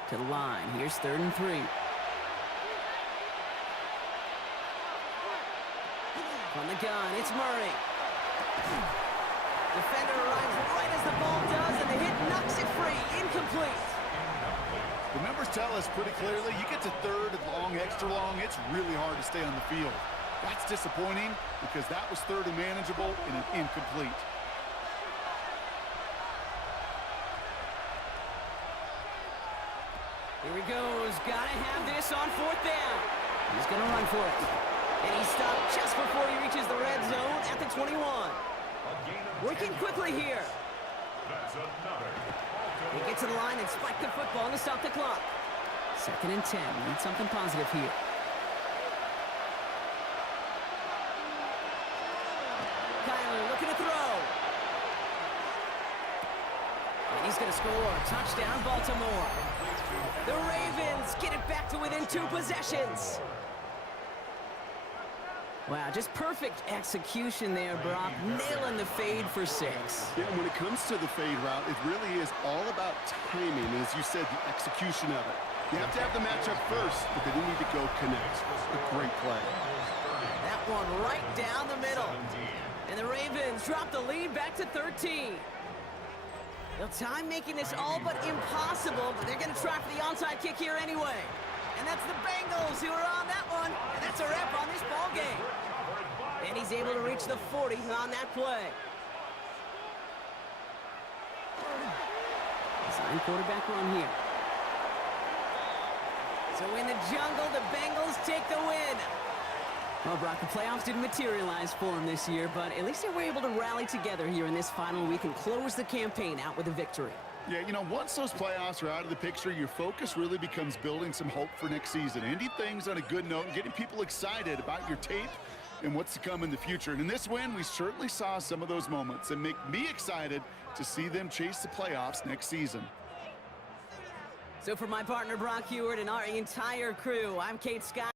To the line. Here's 3rd and 3. From the gun, it's Murray. Defender arrives right as the ball does, and the hit knocks it free. Incomplete. The numbers tell us pretty clearly, you get to 3rd and long, extra long, it's really hard to stay on the field. That's disappointing because that was 3rd and manageable and an incomplete. Here he goes. Gotta have this on 4th down. He's gonna run for it. And he's stopped just before he reaches the red zone at the 21. Working quickly here. They get to the line and spike the football to stop the clock. 2nd and 10. Need something positive here. Kyler looking to throw. And he's going to score. Touchdown, Baltimore. The Ravens get it back to within 2 possessions. Wow, just perfect execution there, Brock. Nailing the fade for 6. Yeah, when it comes to the fade route, it really is all about timing. As you said, the execution of it. You have to have the matchup first, but then you need to go connect. A great play. That one right down the middle. And the Ravens drop the lead back to 13. They'll time making this all but impossible, but they're going to try for the onside kick here anyway. And that's the Bengals who are on that one. And that's a wrap on this ball game. And he's able to reach the 40 on that play. Design quarterback run here. So in the jungle, the Bengals take the win. Well, Brock, the playoffs didn't materialize for them this year, but at least they were able to rally together here in this final week and close the campaign out with a victory. Yeah, you know, once those playoffs are out of the picture, your focus really becomes building some hope for next season. Ending things on a good note and getting people excited about your tape and what's to come in the future. And in this win, we certainly saw some of those moments and make me excited to see them chase the playoffs next season. So for my partner, Brock Heward, and our entire crew, I'm Kate Scott.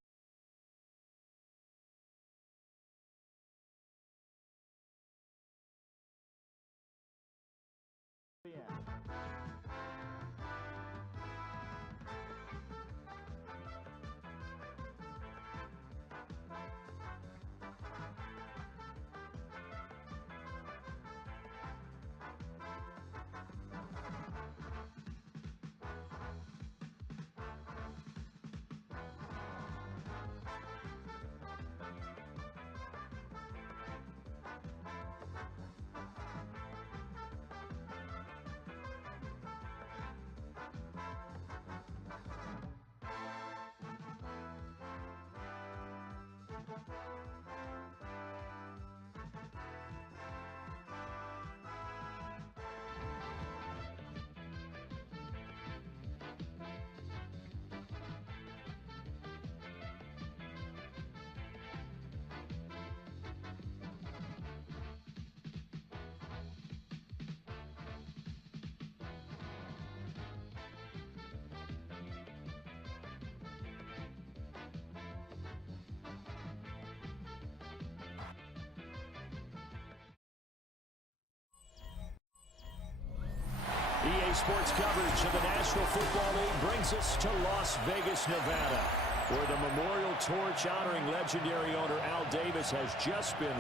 sports coverage of the National Football League brings us to Las Vegas, Nevada, where the memorial torch honoring legendary owner Al Davis has just been.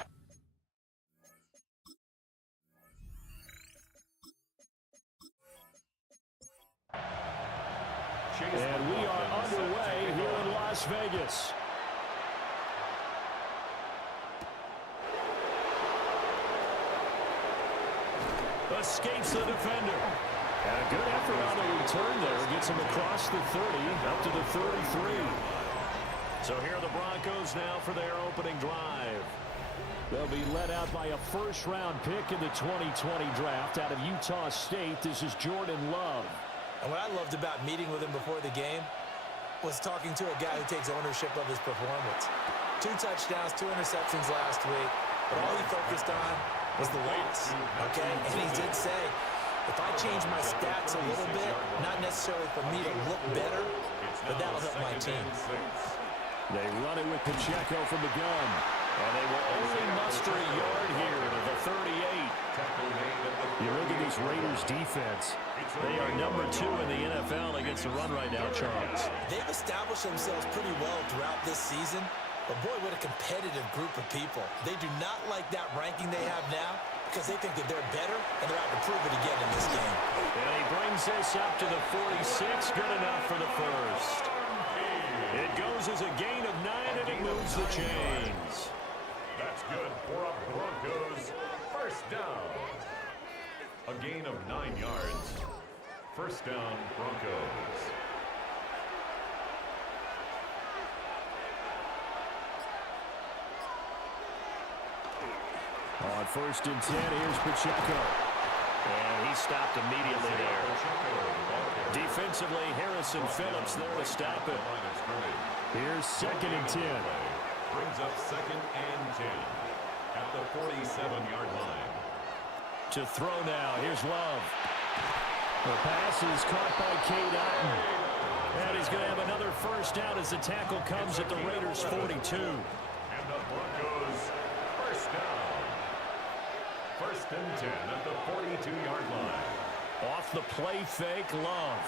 And we are underway here in Las Vegas. Escapes the defender. And a good effort on the return there. Gets him across the 30, up to the 33. So here are the Broncos now for their opening drive. They'll be led out by a first-round pick in the 2020 draft out of Utah State. This is Jordan Love. And what I loved about meeting with him before the game was talking to a guy who takes ownership of his performance. 2 touchdowns, 2 interceptions last week, but all he focused on was the loss, okay? And he did say, if I change my stats a little bit, not necessarily for me to look better, but that'll help my team. They run it with Pacheco from the gun. And they will only muster a yard here to the 38. You look at this Raiders defense. They are number 2 in the NFL against the run right now, Charles. They've established themselves pretty well throughout this season. But boy, what a competitive group of people. They do not like that ranking they have now because they think that they're better and they're out to prove it again in this game. And he brings this up to the 46. Good enough for the first. It goes as a gain of 9 and it moves the chains. That's good for a Broncos first down. A gain of 9 yards. First down, Broncos. On 1st and 10, here's Pacheco. And he stopped immediately there. Defensively, Harrison Phillips there to stop it. Here's 2nd and 10. Brings up 2nd and 10 at the 47-yard line. To throw now, here's Love. The pass is caught by Cade Otton. And he's going to have another first down as the tackle comes at the Raiders' 42. And the Broncos first down. 1st and 10 at the 42-yard line. Off the play fake, Love.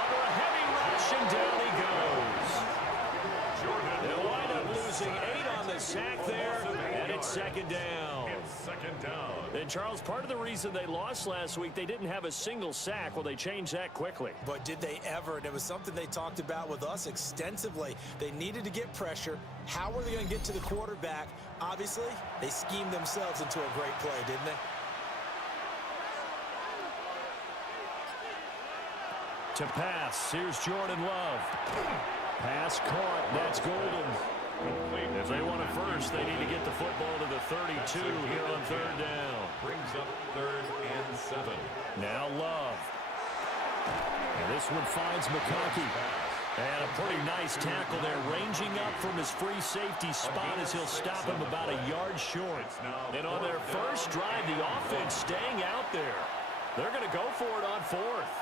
Under a heavy rush, and down he goes. They'll wind up losing 8 on the sack there, and it's 2nd down. It's 2nd down. And Charles, part of the reason they lost last week, they didn't have a single sack. Well, they changed that quickly. But did they ever? And it was something they talked about with us extensively. They needed to get pressure. How were they going to get to the quarterback? Obviously, they schemed themselves into a great play, didn't they? To pass, here's Jordan Love. Pass caught, that's golden. If they want it first, they need to get the football to the 32 here on 3rd down. Brings up 3rd and 7. Now Love. And this one finds McConkey. And a pretty nice tackle there, ranging up from his free safety spot as he'll stop him about a yard short. And on their first drive, the offense staying out there. They're going to go for it on 4th.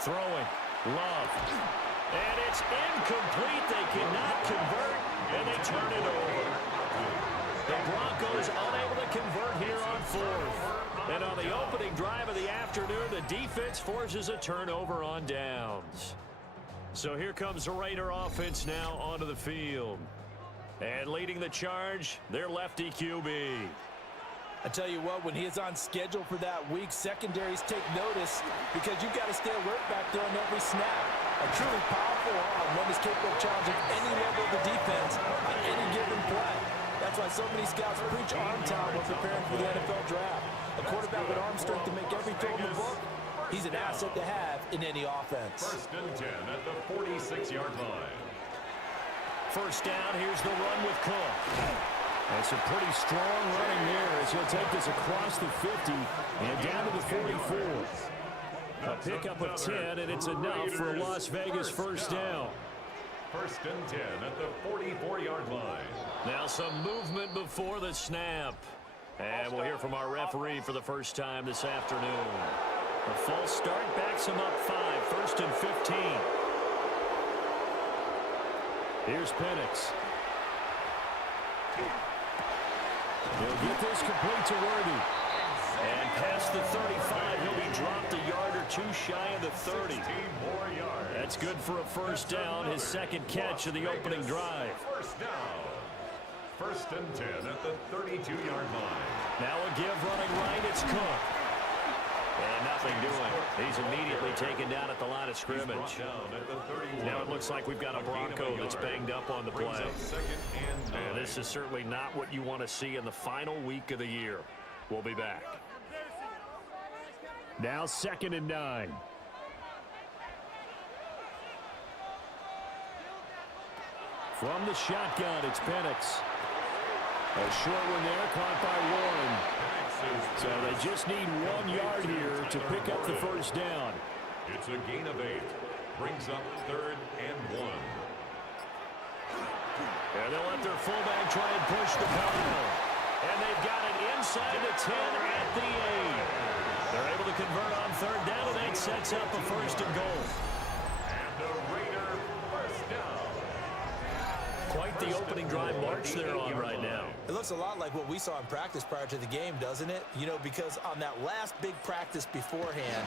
Throwing. Love. And it's incomplete. They cannot convert, and they turn it over. The Broncos unable to convert here on 4th. And on the opening drive of the afternoon, the defense forces a turnover on downs. So here comes the Raider offense now onto the field. And leading the charge, their lefty QB. I tell you what, when he is on schedule for that week, secondaries take notice because you've got to stay alert back there on every snap. A truly powerful arm, one is capable of challenging any level of the defense on any given play. That's why so many scouts preach arm talent when preparing for the NFL draft. A quarterback with arm strength to make every throw in the book, he's an asset to have in any offense. 1st and 10 at the 46-yard line. First down, here's the run with Cook. That's a pretty strong running there as he'll take this across the 50 and down to the 44. A pickup of 10, and it's enough for a Las Vegas first down. 1st and 10 at the 44-yard line. Now some movement before the snap. And we'll hear from our referee for the first time this afternoon. A false start backs him up 5, 1st and 15. Here's Penix. He'll get this complete to Worthy. And past the 35, he'll be dropped a yard or two shy of the 30. More yards. That's good for a first down, his second catch of the opening drive. First down. First and 10 at the 32-yard line. Now a give running right, it's Cook. And nothing doing. He's immediately taken down at the line of scrimmage. Now it looks like we've got a Bronco that's banged up on the play. And this is certainly not what you want to see in the final week of the year. We'll be back. Now 2nd and 9. From the shotgun, it's Penix. A short one there, caught by Warren. So they just need 1 yard here to pick up the first down. It's a gain of 8. Brings up 3rd and 1. And they'll let their fullback try and push the pile. And they've got it inside the 10 at the 8. They're able to convert on 3rd down, and that sets up a 1st and goal. And the Raider first down. Quite the opening drive march they're on right now. It looks a lot like what we saw in practice prior to the game, doesn't it? You know, because on that last big practice beforehand,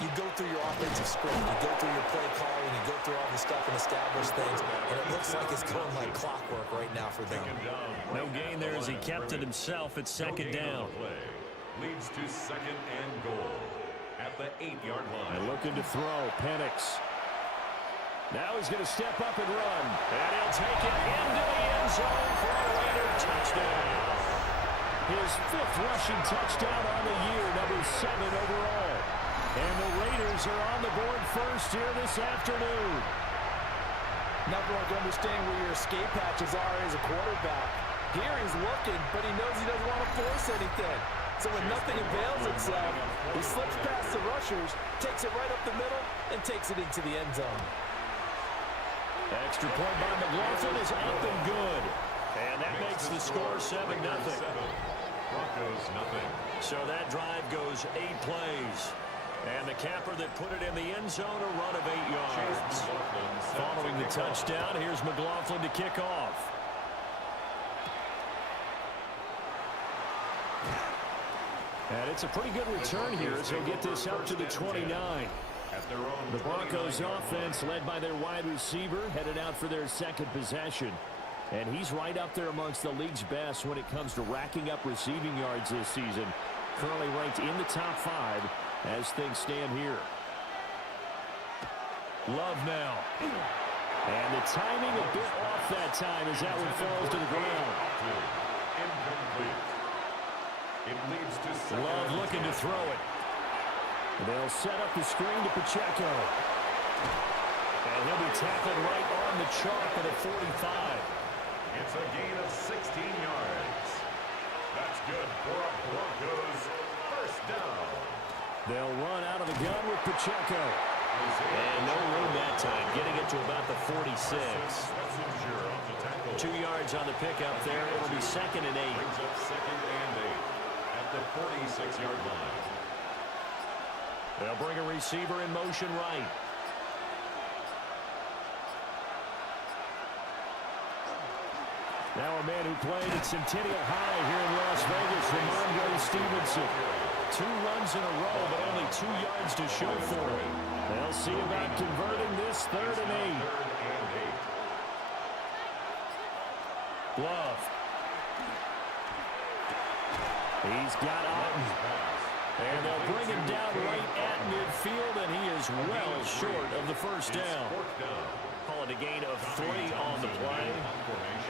you go through your offensive script, you go through your play calling, you go through all the stuff and establish things, and it looks like it's going like clockwork right now for them. No gain there as he kept it himself at 2nd down. Leads to 2nd and goal at the 8-yard line. And looking to throw, Penix. Now he's going to step up and run. And he'll take it into the end zone for a Raider touchdown. His 5th rushing touchdown on the year, number 7 overall. And the Raiders are on the board first here this afternoon. Nothing like understanding where your escape hatches are as a quarterback. Here he's looking, but he knows he doesn't want to force anything. So when nothing avails itself, he slips past the rushers, takes it right up the middle, and takes it into the end zone. Extra point by McLaughlin is up and good. And that makes the score 7-0. Broncos nothing. So that drive goes 8 plays. And the capper that put it in the end zone, a run of 8 yards. Following the touchdown, here's McLaughlin to kick off. And it's a pretty good return here as he'll get this up to the 29. The Broncos offense, led by their wide receiver, headed out for their 2nd possession. And he's right up there amongst the league's best when it comes to racking up receiving yards this season. Currently ranked in the top 5 as things stand here. Love now. And the timing a bit off that time as that one falls to the ground. Incomplete. It leads to Love looking to throw it. They'll set up the screen to Pacheco. And he'll be tackled right on the chalk at a 45. It's a gain of 16 yards. That's good for a Broncos first down. They'll run out of the gun with Pacheco. And no room that time, getting it to about the 46. 2 yards on the pickup there. It'll be 2nd and 8. Brings up 2nd and 8 at the 46-yard line. They'll bring a receiver in motion right. Now a man who played at Centennial High here in Las Vegas, Ramondre Stevenson. 2 runs in a row, but only 2 yards to show for it. They'll see about converting this 3rd and 8. Love. He's got Otten. And they'll bring him down right at midfield, and he is well short of the first down. Call it a gain of 3 on the play.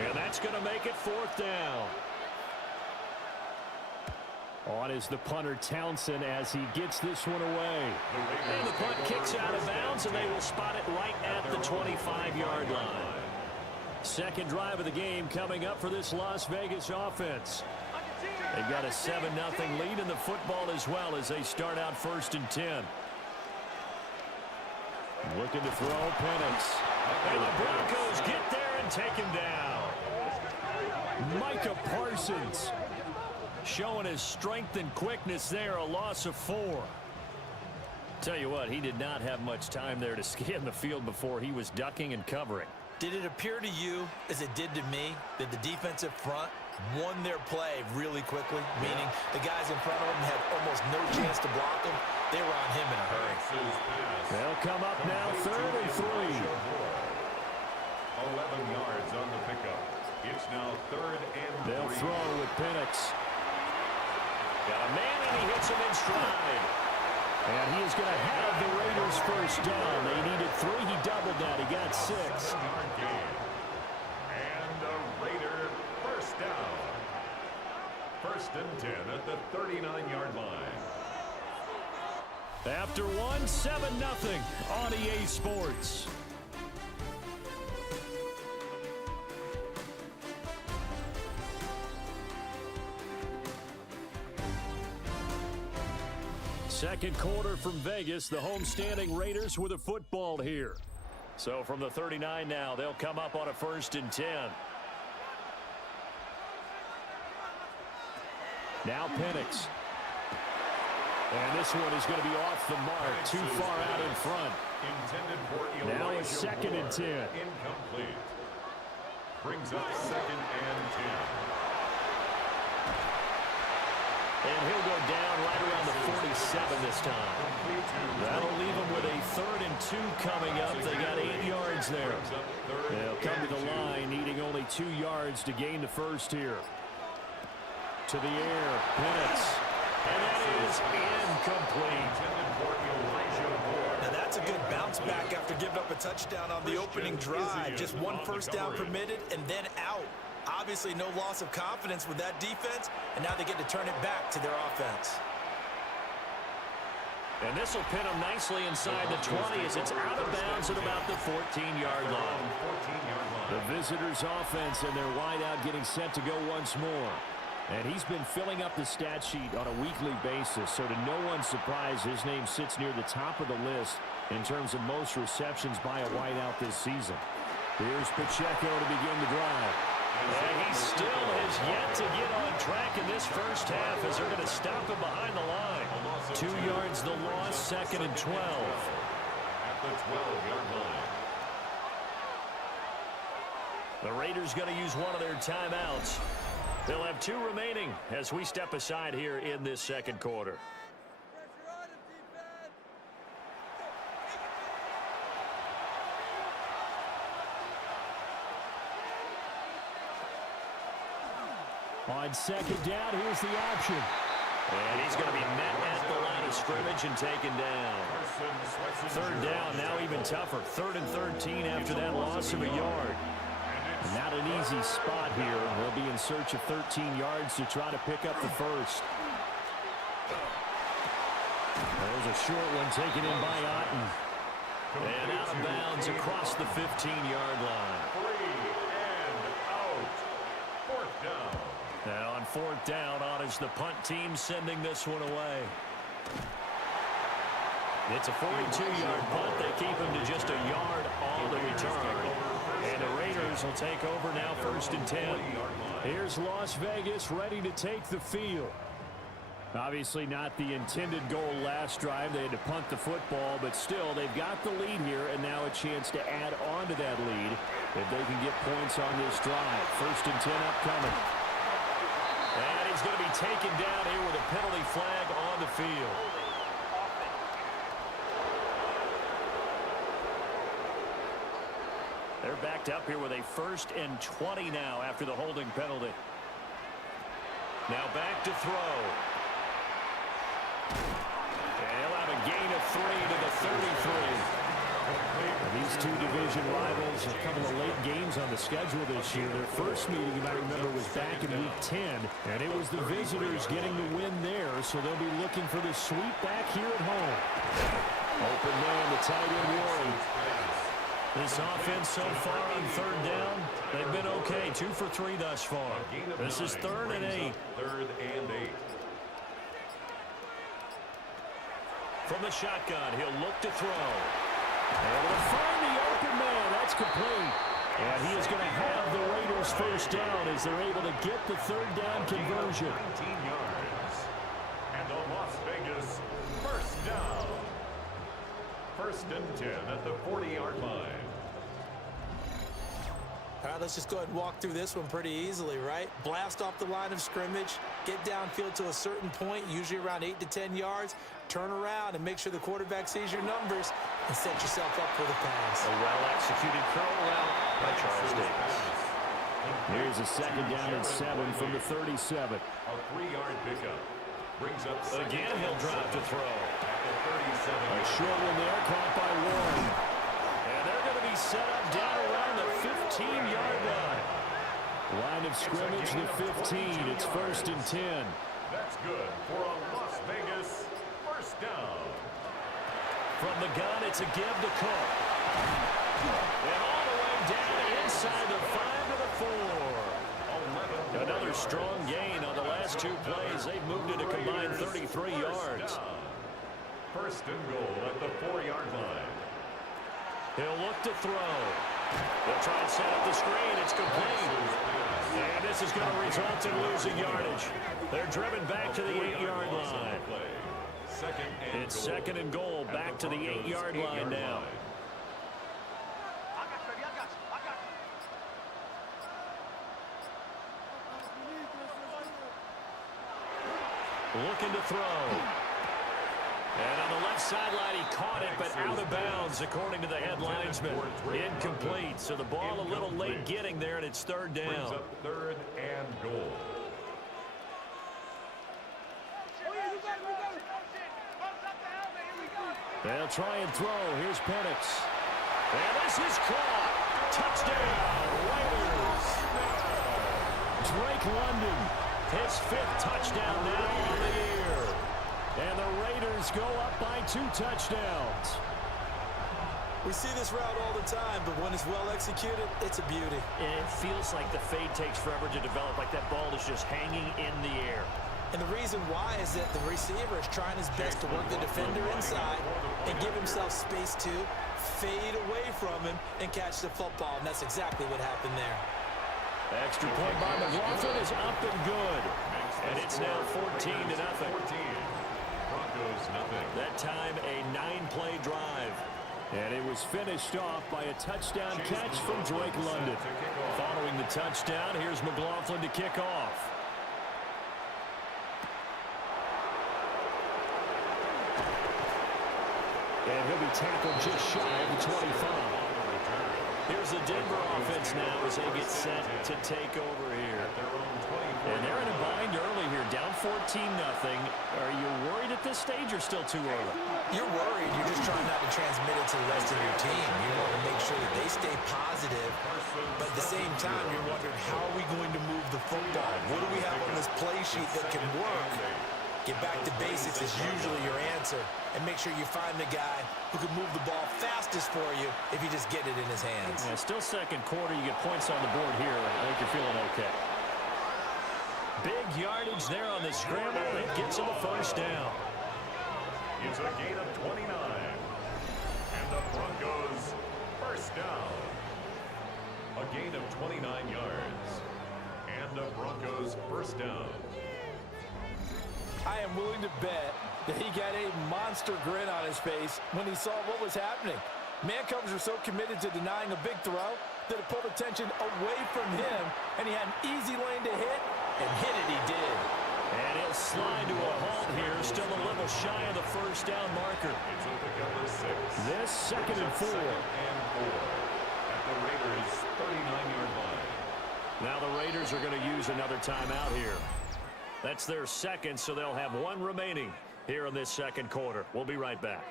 And that's going to make it 4th down. On is the punter Townsend as he gets this one away. And the punt kicks out of bounds, and they will spot it right at the 25-yard line. 2nd drive of the game coming up for this Las Vegas offense. They've got a 7-0 lead in the football as well as they start out 1st and 10. Looking to throw Penix. And the Broncos get there and take him down. Micah Parsons showing his strength and quickness there, a loss of 4. Tell you what, he did not have much time there to scan the field before he was ducking and covering. Did it appear to you, as it did to me, that the defensive front won their play really quickly, meaning the guys in front of him had almost no chance to block him. They were on him in a hurry. They'll come up now 3rd and 3. 11 yards on the pickup. It's now 3rd and 3. They'll throw with Penix. Got a man, and he hits him in stride. And he is going to have the Raiders first down. They needed 3. He doubled that. He got 6. And a Raider first down. 1st and 10 at the 39-yard line. After 1, 7-0 on EA Sports. Second quarter from Vegas. The homestanding Raiders with a football here. So from the 39 now, they'll come up on a 1st and 10. Now Penix. And this one is going to be off the mark, too far out in front. Now it's 2nd and 10. Incomplete. Brings up 2nd and 10. And he'll go down right around the 47 this time. That'll leave him with a 3rd and 2 coming up. They got 8 yards there. They'll come to the line, needing only 2 yards to gain the first here. To the air, Penix. And that is incomplete. Now that's a good bounce back after giving up a touchdown on the opening drive. Just 1 first down permitted and then out. Obviously no loss of confidence with that defense, and now they get to turn it back to their offense. And this will pin them nicely inside the 20 as it's out of bounds at about the 14-yard line. The visitors' offense and their wideout getting set to go once more. And he's been filling up the stat sheet on a weekly basis, so to no one's surprise, his name sits near the top of the list in terms of most receptions by a wideout this season. Here's Pacheco to begin the drive. And he still has yet to get on track in this first half as they're going to stop him behind the line. 2 yards the loss, 2nd and 12. At the 12-yard line. The Raiders going to use one of their timeouts. They'll have 2 remaining as we step aside here in this second quarter. On 2nd down, here's the option. And he's going to be met at the line of scrimmage and taken down. 3rd down, now even tougher. 3rd and 13 after that loss of a yard. Not an easy spot here. They'll be in search of 13 yards to try to pick up the first. There's a short one taken in by Otten. And out of bounds across the 15-yard line. 3 and out. 4th down. Now on 4th down, on is the punt team sending this one away. It's a 42-yard punt. They keep him to just a yard on the return. And the Raiders will take over now 1st and 10. Here's Las Vegas ready to take the field. Obviously not the intended goal last drive. They had to punt the football, but still they've got the lead here and now a chance to add on to that lead if they can get points on this drive. 1st and 10 upcoming. And he's going to be taken down here with a penalty flag on the field. They're backed up here with a 1st and 20 now after the holding penalty. Now back to throw. And he'll have a gain of 3 to the 33. These 2 division rivals, a couple of late games on the schedule this year. Their first meeting, you might remember, was back in Week 10, and it was the visitors getting the win there, so they'll be looking for the sweep back here at home. Open man, the tight end Warren. This offense so far on 3rd down, they've been okay. 2 for 3 thus far. This is 3rd and 8. 3rd and 8. From the shotgun, he'll look to throw. Able to find the open man. That's complete. And he is going to have the Raiders first down as they're able to get the 3rd down conversion. 19 yards. And the Las Vegas first down. 1st and 10 at the 40-yard line. All right, let's just go ahead and walk through this one pretty easily, right? Blast off the line of scrimmage, get downfield to a certain point, usually around 8 to 10 yards, turn around and make sure the quarterback sees your numbers and set yourself up for the pass. A well-executed curl route by Charles Davis. Here's a second down and 7 from the 37. A 3-yard pickup. Brings up Again, he'll drop to throw. at the 37. A short one there, caught by Warren. And they're going to be set up down around the 15-yard line. Line of scrimmage, the 15. It's 1st and 10. That's good for a Las Vegas first down. From the gun, it's a give to Cook. And all the way down inside the 5 to the 4. Another strong gain on the last 2 plays. They've moved it a combined 33 yards. First and goal at the 4-yard line. He'll look to throw. They'll try and set up the screen. It's complete. And this is going to result in losing yardage. They're driven back to the 8-yard line. It's second and goal back to the 8-yard line now. Looking to throw. And on the left sideline, he caught it, but out of bounds, according to the head linesman. Incomplete. So the ball a little late getting there, and it's 3rd down. Brings up 3rd and goal. They'll try and throw. Here's Penix. And this is caught. Touchdown, Raiders. Drake London. His 5th touchdown now on the year. And the Raiders go up by 2 touchdowns. We see this route all the time, but when it's well executed, it's a beauty. It feels like the fade takes forever to develop, like that ball is just hanging in the air. And the reason why is that the receiver is trying his best to work the defender inside and give himself space to fade away from him and catch the football, and that's exactly what happened there. Extra point by McLaughlin is up and good. And it's now 14-0. Broncos nothing. That time a 9-play drive. And it was finished off by a touchdown catch from Drake London. Following the touchdown, here's McLaughlin to kick off. And he'll be tackled just shy of the 25. Here's the Denver offense now as they get set to take over here. And they're in a bind early here, down 14-0. Are you worried at this stage or still too early? You're worried. You're just trying not to transmit it to the rest of your team. You want to make sure that they stay positive, but at the same time, you're wondering, how are we going to move the football? What do we have on this play sheet that can work? Get back to basics is usually your answer, and make sure you find the guy who can move the ball fastest for you if you just get it in his hands. Yeah, still second quarter. You get points on the board here. I think you're feeling okay. Big yardage there on the scramble. It gets him a first down. It's a gain of 29. And the Broncos first down. A gain of 29 yards. And the Broncos first down. I am willing to bet that he got a monster grin on his face when he saw what was happening. Man covers are so committed to denying a big throw that it pulled attention away from him, and he had an easy lane to hit, and hit it he did. And he'll slide to a halt here, still a little shy of the first down marker. It's a pickup of 6. This second and 4. And 4 at the Raiders' 39-yard line. Now the Raiders are going to use another timeout here. That's their second, so they'll have 1 remaining here in this second quarter. We'll be right back.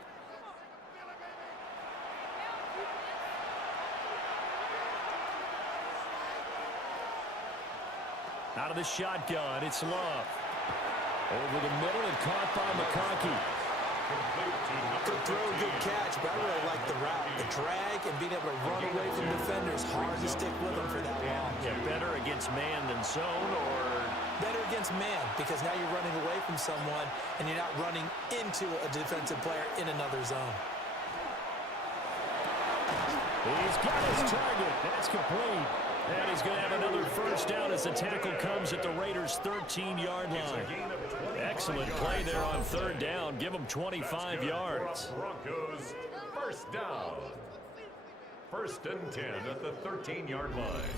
Out of the shotgun, it's Love. Over the middle and caught by McConkey. Good throw, good catch, but I really like the route. The drag and being able to run away from defenders. Hard to stick with them for that long. Yeah, better against man than zone, or better against man, because now you're running away from someone and you're not running into a defensive player in another zone. He's got his target. That's complete. and he's going to have another first down as the tackle comes at the Raiders' 13-yard line. Excellent play there on third down. Give them 25 yards. Broncos first down. First and 10 at the 13-yard line.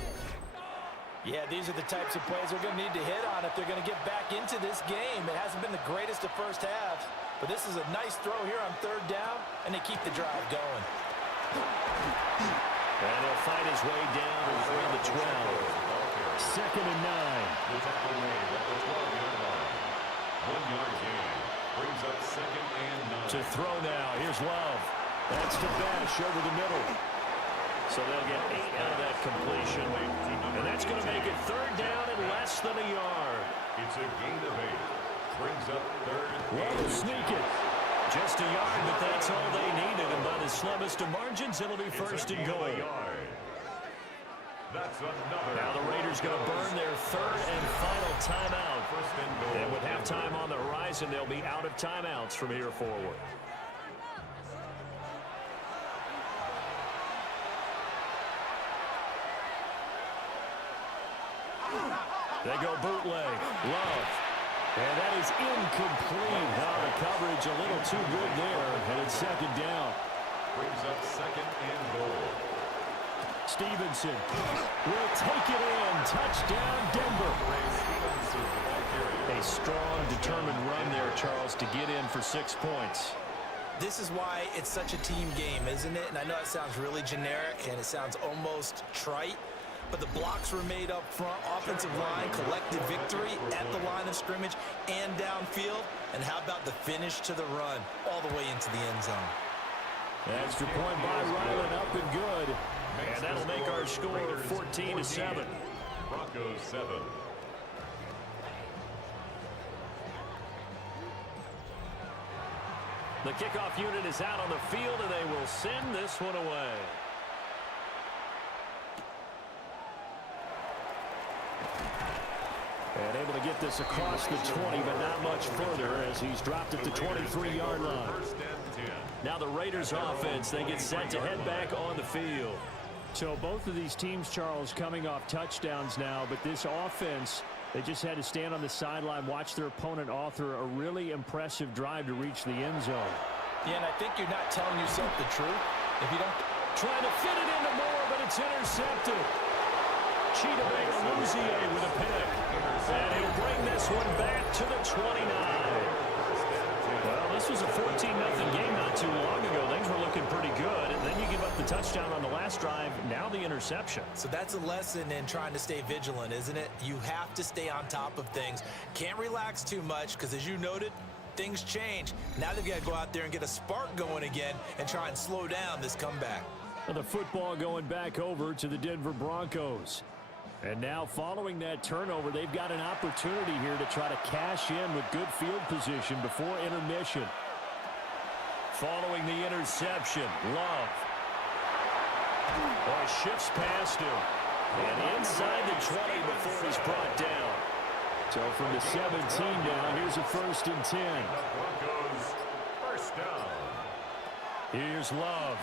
Yeah, these are the types of plays they're going to need to hit on if they're going to get back into this game. It hasn't been the greatest of first halves, but this is a nice throw here on third down, and they keep the drive going. And he'll find his way down around the 12. Second and 9. The tackle made at the 12-yard line. 1-yard gain. Brings up second and 9. To throw now. Here's Love. That's to Bash over the middle. So they'll get 8 out of that completion. And that's going to make it third down and less than a yard. It's a gain of 8. Brings up third. Love will sneak it. Just a yard, but that's all they needed. And by the slimmest of margins, it'll be first and goal. That's another. Now the Raiders going to burn their third and final timeout. First and goal. And with halftime on the horizon, they'll be out of timeouts from here forward. They go bootleg. Love. And that is incomplete. Now the coverage a little too good there. And it's second down. Brings up second and goal. Stevenson will take it in. Touchdown, Denver. A strong, determined run there, Charles, to get in for 6 points. This is why it's such a team game, isn't it? And I know it sounds really generic, and it sounds almost trite, but the blocks were made up front, offensive line, collective victory at the line of scrimmage and downfield. And how about the finish to the run all the way into the end zone? Extra point by Ryland, up and good. And that'll make our score 14-7. Broncos 7. The kickoff unit is out on the field, and they will send this one away. And able to get this across the 20, but not much further as he's dropped at the 23-yard line. First and 10. Now the Raiders offense, they get set to head back on the field. So both of these teams, Charles, coming off touchdowns now, but this offense, they just had to stand on the sideline, watch their opponent author a really impressive drive to reach the end zone. Yeah, and I think you're not telling yourself the truth if you don't. Trying to fit it into Moore, but it's intercepted. Cheetah Luzier with a pick. And he'll bring this one back to the 29. Well, this was a 14-0 game not too long ago. Things were looking pretty good. And then you give up the touchdown on the last drive. Now the interception. So that's a lesson in trying to stay vigilant, isn't it? You have to stay on top of things. Can't relax too much because, as you noted, things change. Now they've got to go out there and get a spark going again and try and slow down this comeback. Well, the football going back over to the Denver Broncos. And now following that turnover, they've got an opportunity here to try to cash in with good field position before intermission. Following the interception, Love. Boy, shifts past him. And inside the 20 before he's brought down. So from the 17 now, here's a first and 10. The Broncos first down. Here's Love.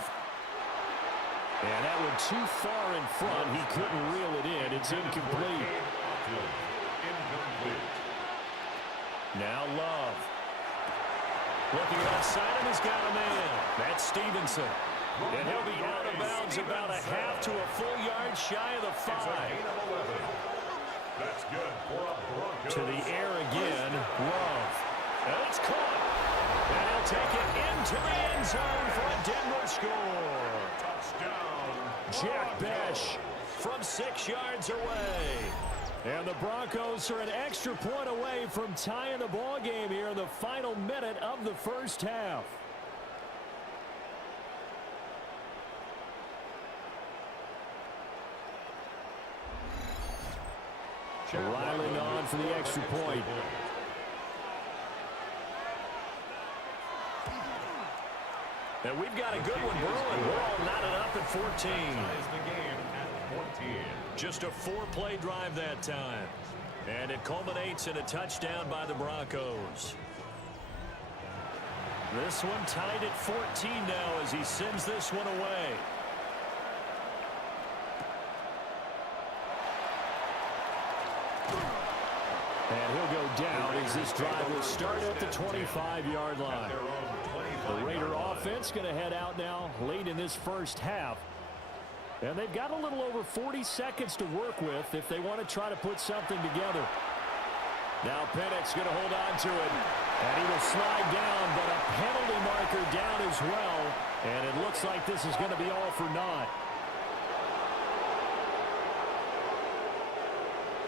And that one too far in front. He couldn't reel it in. It's incomplete. Incomplete. Now Love. Looking outside him, he's got a man. That's Stevenson. And he'll be out of bounds about a half to a full yard shy of the 5. That's good for a Broncos. To the air again, Love. And it's caught. And he'll take it into the end zone for a Denver score. Jack Besh from 6 yards away. And the Broncos are an extra point away from tying the ball game here in the final minute of the first half. Ryland on for the extra point. And we've got a good one brewing. We're all knotted up at 14. Ties the game at 14. Just a 4-play drive that time. And it culminates in a touchdown by the Broncos. This one tied at 14 now as he sends this one away. And he'll go down as this drive will start at the 25-yard line. The Raider offense going to head out now late in this first half. And they've got a little over 40 seconds to work with if they want to try to put something together. Now Penix going to hold on to it. And he will slide down, but a penalty marker down as well. And it looks like this is going to be all for naught.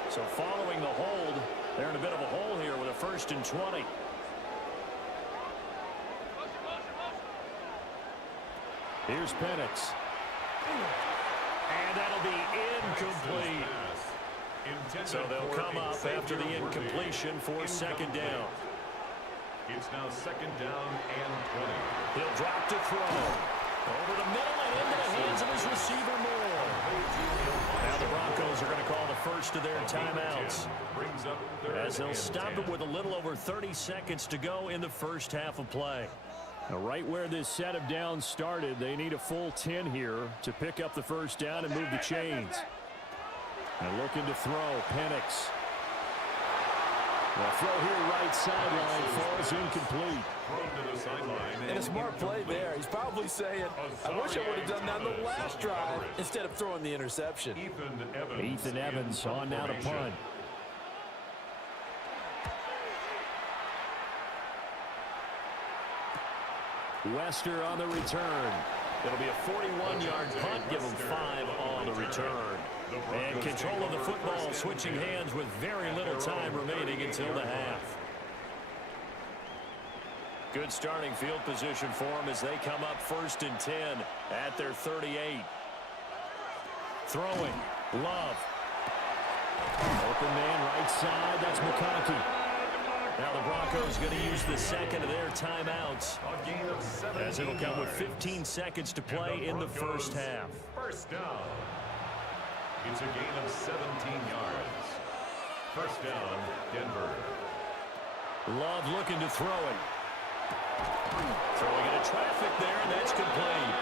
So following the hold, they're in a bit of a hole here with a 1st and 20. Here's Penix. And that'll be incomplete. So they'll come up after the incompletion for 2nd down. It's now 2nd down and 20. He'll drop to throw. Over the middle and into the hands of his receiver Moore. Now the Broncos are going to call the first of their timeouts, as they'll stop it with a little over 30 seconds to go in the first half of play. Now, right where this set of downs started, they need a full 10 here to pick up the 1st down and move the chains. And looking to throw, Penix. The throw here right sideline falls incomplete. And a smart play there. He's probably saying, I wish I would have done that on the last drive instead of throwing the interception. Ethan Evans on now to punt. Wester on the return. It'll be a 41-yard punt. Give him 5 on the return. And control of the football switching hands with very little time remaining until the half. Good starting field position for them as they come up 1st and 10 at their 38. Throwing. Love. Open man right side. That's McConkey. Now the Broncos going to use the 2nd of their timeouts, as it'll come with 15 seconds to play in the first half. 1st down. It's a gain of 17 yards. 1st down, Denver. Love looking to throw it. Throwing into traffic there, and that's complete.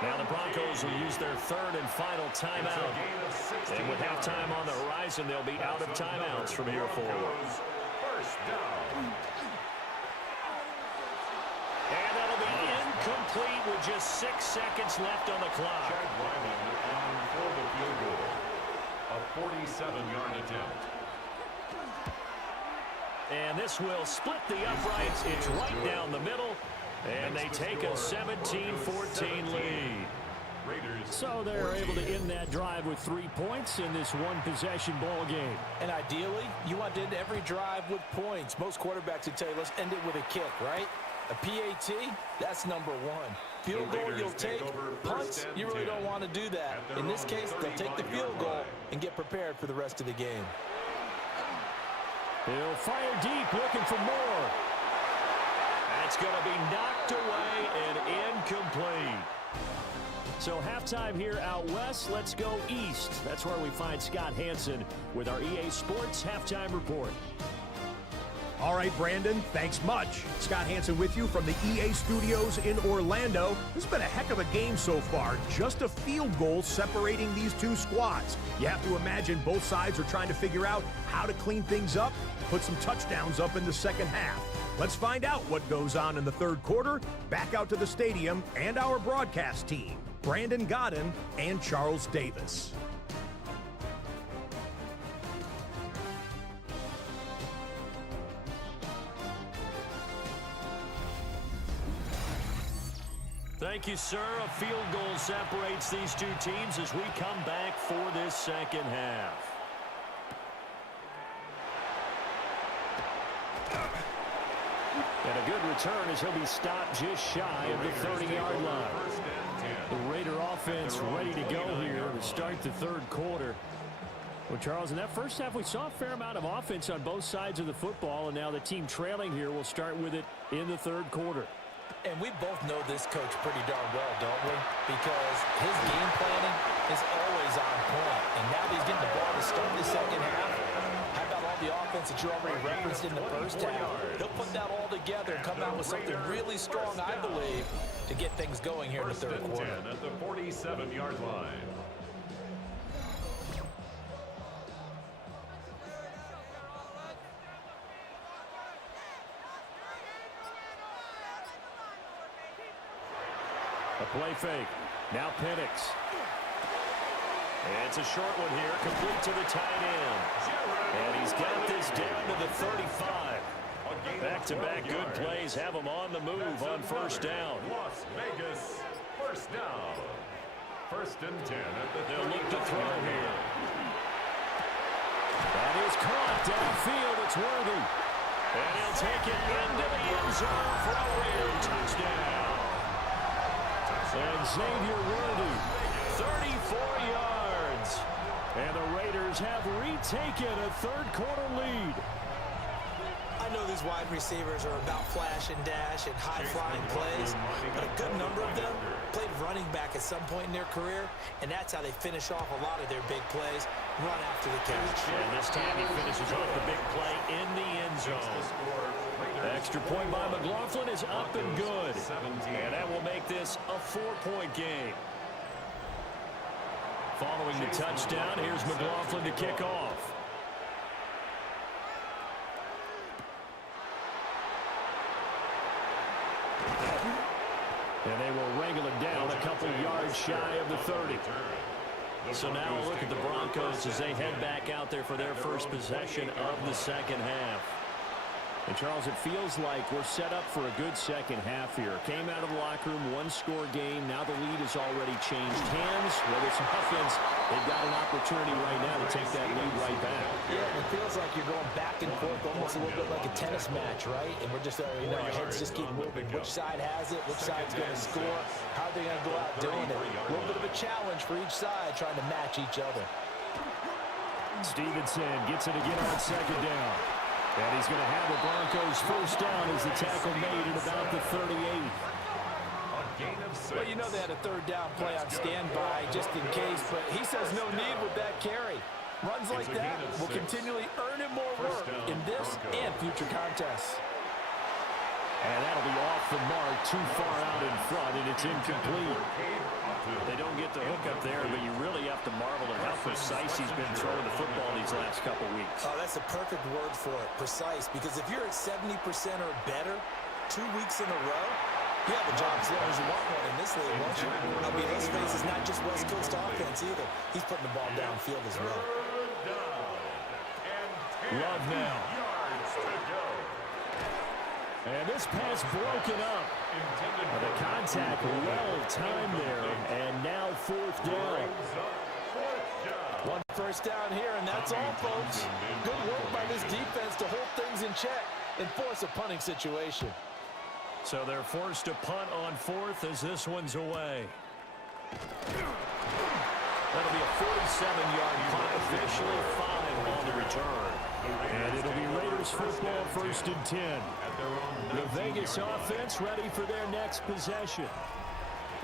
Now the Broncos will use their 3rd and final timeout. And with halftime on the horizon, they'll be out of timeouts from here forward. 1st down. And that'll be incomplete with just 6 seconds left on the clock. Chad Ryman on for the field goal. A 47-yard attempt. And this will split the uprights. It's right down the middle. And they take a 17-14 lead. So they're able to end that drive with 3 points in this one-possession ball game. And ideally, you want to end every drive with points. Most quarterbacks would tell you, let's end it with a kick, right? A PAT, that's number 1. Field goal you'll take, punts, you really don't want to do that. In this case, they'll take the field goal and get prepared for the rest of the game. He'll fire deep, looking for more. That's going to be knocked away and incomplete. So halftime here out west. Let's go east. That's where we find Scott Hanson with our EA Sports Halftime Report. All right, Brandon, thanks much. Scott Hanson with you from the EA Studios in Orlando. This has been a heck of a game so far. Just a field goal separating these two squads. You have to imagine both sides are trying to figure out how to clean things up, put some touchdowns up in the second half. Let's find out what goes on in the third quarter. Back out to the stadium and our broadcast team, Brandon Godden and Charles Davis. Thank you, sir. A field goal separates these two teams as we come back for this second half. And a good return as he'll be stopped just shy of the 30-yard line. The Raider offense ready to go here to start the third quarter. Well, Charles, in that first half, we saw a fair amount of offense on both sides of the football, and now the team trailing here will start with it in the third quarter. And we both know this coach pretty darn well, don't we? Because his game planning is always on point. And now that he's getting the ball to start the second half, how about all the offense that you already referenced in the first half? He'll put that all together and come out with something really strong, I believe, to get things going here in the third quarter. At the 47-yard line. A play fake. Now Penix. It's a short one here, complete to the tight end. And he's got this down to the 35. Back-to-back good plays have him on the move on first down. Las Vegas, first down. First and 10 at the They'll look to throw here. That is caught downfield. It's Worthy. And he'll take it into the end zone for a Raider touchdown. And Xavier Worthy, 34 yards. And the Raiders have retaken a third-quarter lead. I know these wide receivers are about flash and dash and high-flying plays, but a good number of them played running back at some point in their career, and that's how they finish off a lot of their big plays, run after the catch. And this time he finishes off the big play in the end zone. Extra point by McLaughlin is up and good. And that will make this a 4-point game. Following the touchdown, here's McLaughlin to kick off. And they will wrangle it down a couple yards shy of the 30. So now we'll look at the Broncos as they head back out there for their first possession of the second half. And, Charles, it feels like we're set up for a good second half here. Came out of the locker room, one-score game. Now the lead has already changed hands. Whether it's offense, they've got an opportunity right now to take that lead right back. Yeah, it feels like you're going back and forth, almost a little bit like a tennis match, right? And we're just, our heads just keep moving. Which side has it? Which side's going to score? How are they going to go out doing it? A little bit of a challenge for each side, trying to match each other. Stevenson gets it again on second down. And he's going to have the Broncos first down as the tackle made at about the 38. Well, you know they had a third down play on standby just in case, but he says no need with that carry. Runs like that will continually earn him more work in this and future contests. And that'll be off the mark, too far out in front, and it's incomplete. They don't get the hook up there, but you really have to marvel at how precise he's been throwing the football these last couple weeks. Oh, that's a perfect word for it, precise, because if you're at 70% or better 2 weeks in a row, you have a job as long as you want one in this league, won't you? I mean, let's face it, it's not just West Coast offense either. He's putting the ball downfield as well. Love now. And this pass broken up. The contact well timed there, and now fourth down. One first down here, and that's all, folks. Good work by this defense to hold things in check and force a punting situation. So they're forced to punt on fourth as this one's away. That'll be a 47-yard punt, officially 5 on the return. And it'll be Raiders football, first and 10. The Vegas offense ready for their next possession.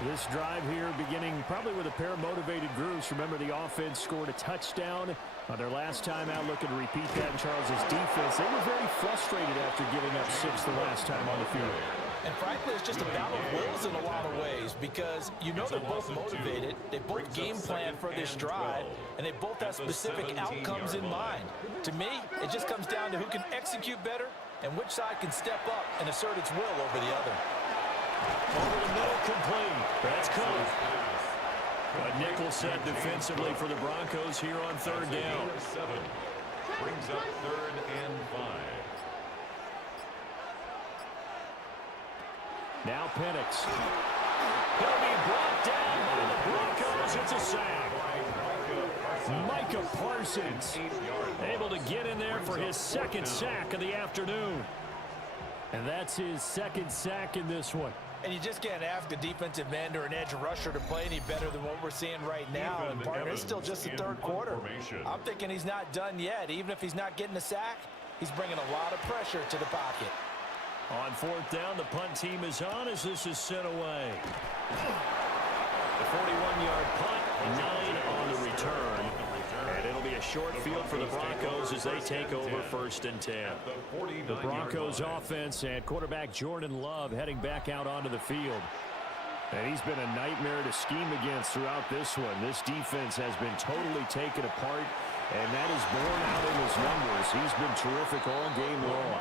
This drive here beginning probably with a pair of motivated groups. Remember, the offense scored a touchdown on their last time out. Looking to repeat that in Charles's defense. They were very frustrated after giving up 6 the last time on the field. And frankly, it's just a battle of wills in a lot of ways because you know they're both motivated, they both game plan for this drive, and they both have specific outcomes in mind. To me, it just comes down to who can execute better and which side can step up and assert its will over the other. Over the middle, complete. That's caught. A nickel set defensively for the Broncos here on third down. Brings up 3rd and 5. Now Penix. He'll be brought down by the Broncos. It's a sack. Micah Parsons able to get in there for his second sack of the afternoon. And that's his second sack in this one. And you just can't ask a defensive end or an edge rusher to play any better than what we're seeing right now. And partner, it's still just the third quarter. I'm thinking he's not done yet. Even if he's not getting a sack, he's bringing a lot of pressure to the pocket. On fourth down, the punt team is on as this is sent away. The 41-yard punt, 9 on the return. And it'll be a short field for the Broncos as they take over first and 10. The Broncos offense and quarterback Jordan Love heading back out onto the field. And he's been a nightmare to scheme against throughout this one. This defense has been totally taken apart. And that is borne out in his numbers. He's been terrific all game long.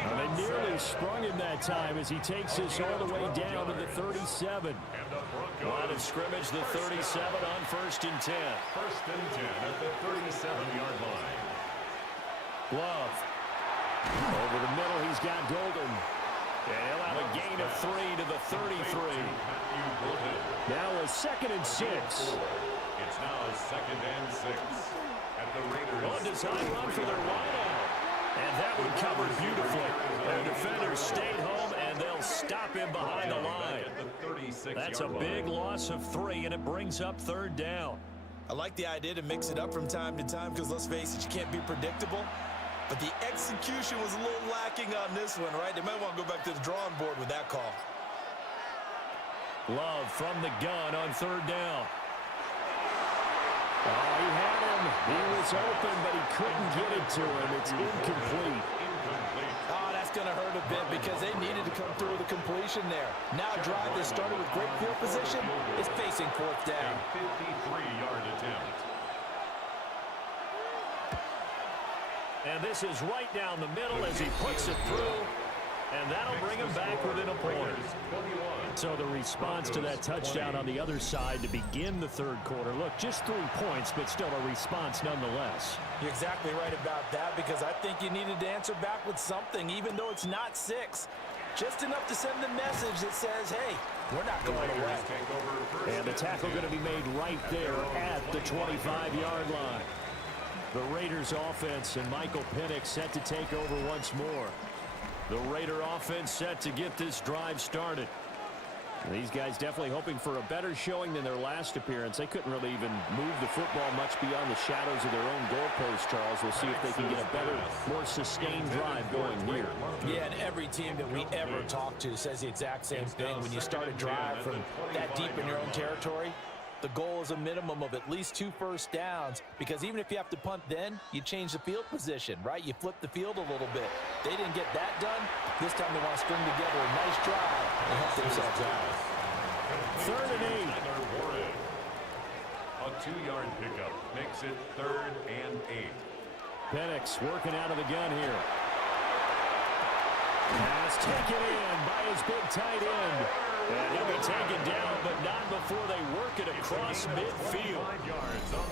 They nearly sprung him that time as he takes this all the way down to the 37. Line of scrimmage, the 37 on 1st and 10. 1st and 10 at the 37-yard line. Love. Over the middle, he's got Golden. And he'll have a gain of 3 to the 33. Now a 2nd and 6. It's now 2nd and 6 at the Raiders. On design run for their wideout. And that one covered beautifully. Their defenders stayed home, and they'll stop him behind the line. That's a big loss of 3, and it brings up 3rd down. I like the idea to mix it up from time to time because, let's face it, you can't be predictable. But the execution was a little lacking on this one, right? They might want to go back to the drawing board with that call. Love from the gun on 3rd down. Oh, he had him. He was open, but he couldn't get it to him. It's incomplete. Oh, that's going to hurt a bit because they needed to come through with a completion there. Now a drive that started with great field position is facing 4th down. 53-yard attempt. And this is right down the middle as he puts it through. And that'll bring him back within a point. So the response to that touchdown on the other side to begin the 3rd quarter. Look, just 3 points, but still a response nonetheless. You're exactly right about that because I think you needed to answer back with something, even though it's not 6. Just enough to send the message that says, hey, we're not going away. And the tackle going to be made right there at the 25-yard line. The Raiders offense and Michael Penix set to take over once more. The Raider offense set to get this drive started. These guys definitely hoping for a better showing than their last appearance. They couldn't really even move the football much beyond the shadows of their own goalpost, Charles. We'll see if they can get a better, more sustained drive going here. Yeah, and every team that we ever talk to says the exact same thing. When you start a drive from that deep in your own territory, the goal is a minimum of at least 2 first downs, because even if you have to punt then, you change the field position, right? You flip the field a little bit. They didn't get that done. This time they want to string together a nice drive and help themselves out. 3rd and 8. A 2-yard pickup makes it 3rd and 8. Penix working out of the gun here. Pass taken in by his big tight end. And he'll be taken down, but not before they work it across midfield.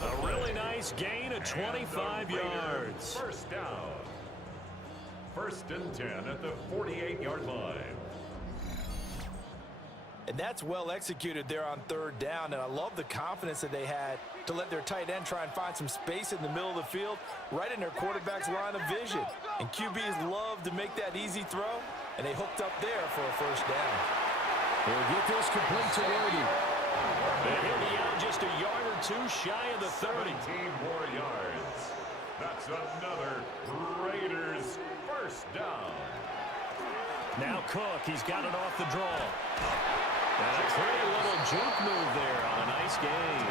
A really nice gain of 25 yards. 1st down. 1st and 10 at the 48-yard line. And that's well executed there on 3rd down. And I love the confidence that they had to let their tight end try and find some space in the middle of the field, right in their quarterback's line of vision. And QBs love to make that easy throw, and they hooked up there for a 1st down. They'll get this complete to Worthy. And he'll be out just a yard or 2 shy of the 30. 17 more yards. That's another Raiders 1st down. Now Cook, he's got it off the draw. And a pretty little juke move there on a nice gain.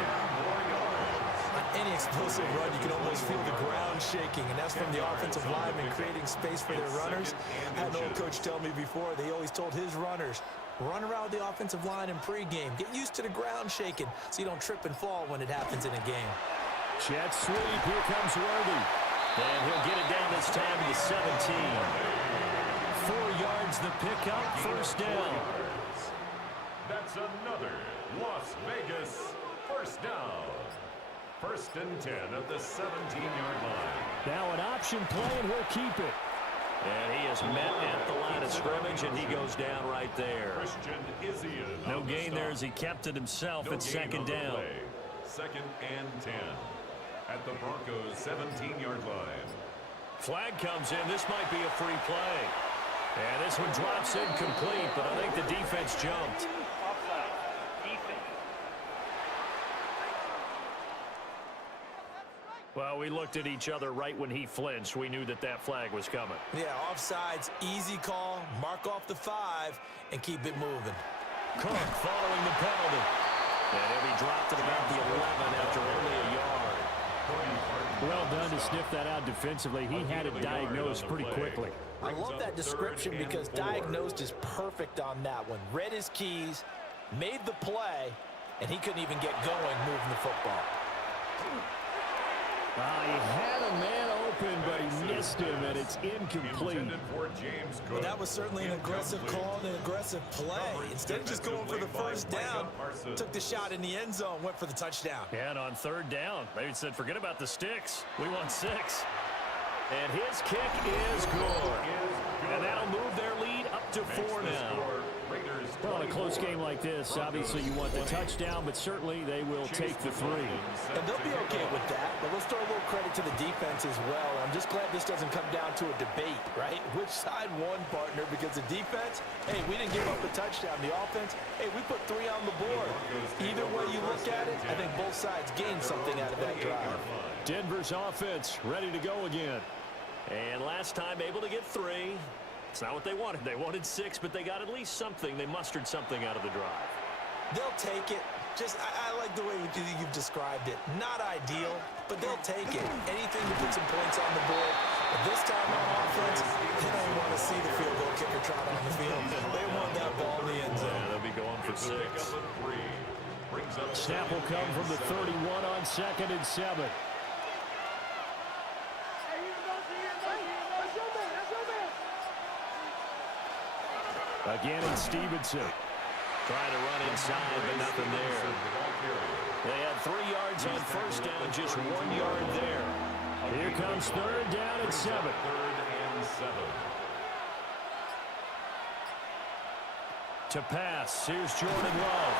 On any explosive run, you can almost feel the ground shaking, and that's from the offensive linemen creating space for their runners. I had an old coach tell me before, they always told his runners, run around the offensive line in pregame. Get used to the ground shaking so you don't trip and fall when it happens in a game. Jet sweep, here comes Worthy. And he'll get it down this time to the 17. 4 yards the pickup, 1st down. That's another Las Vegas 1st down. 1st and 10 at the 17-yard line. Now an option play, and he'll keep it. And he is met at the line of scrimmage, and he goes down right there. No gain there as he kept it himself at 2nd down. 2nd and 10 at the Broncos' 17-yard line. Flag comes in. This might be a free play. And this one drops incomplete, but I think the defense jumped. Well, we looked at each other right when he flinched. We knew that that flag was coming. Yeah, offsides, easy call, mark off the 5, and keep it moving. Cook following the penalty. And he'll be dropped at about the 11 after only a yard. Well done to sniff that out defensively. He had it diagnosed pretty quickly. I love that description because diagnosed is perfect on that one. Read his keys, made the play, and he couldn't even get going moving the football. He had a man open, but he missed him, and it's incomplete. Well, that was certainly an aggressive call and an aggressive play. Instead of just going for the first down, took the shot in the end zone, went for the touchdown. And on third down, they said, forget about the sticks. We want 6. And his kick is good. And that'll move their lead up to 4 now. Well, in a close game like this, obviously you want the touchdown, but certainly they will take the 3. And they'll be okay with that, but let's throw a little credit to the defense as well. I'm just glad this doesn't come down to a debate, right? Which side won, partner? Because the defense, hey, we didn't give up a touchdown. The offense, hey, we put 3 on the board. Either way you look at it, I think both sides gained something out of that drive. Denver's offense ready to go again. And last time able to get 3. It's not what they wanted. They wanted 6, but they got at least something. They mustered something out of the drive. They'll take it. I like the way you've described it. Not ideal, but they'll take it. Anything to put some points on the board. But this time on offense, they don't want to see the field goal kicker trot on the field. They want that ball in the end zone. Yeah, they'll be going for 6. Snap will come from the 31 on 2nd and 7. Again, it's Stevenson. Trying to run inside, but nothing there. They had 3 yards on first down, just 1 yard there. Here comes third down and 7. To pass, here's Jordan Love.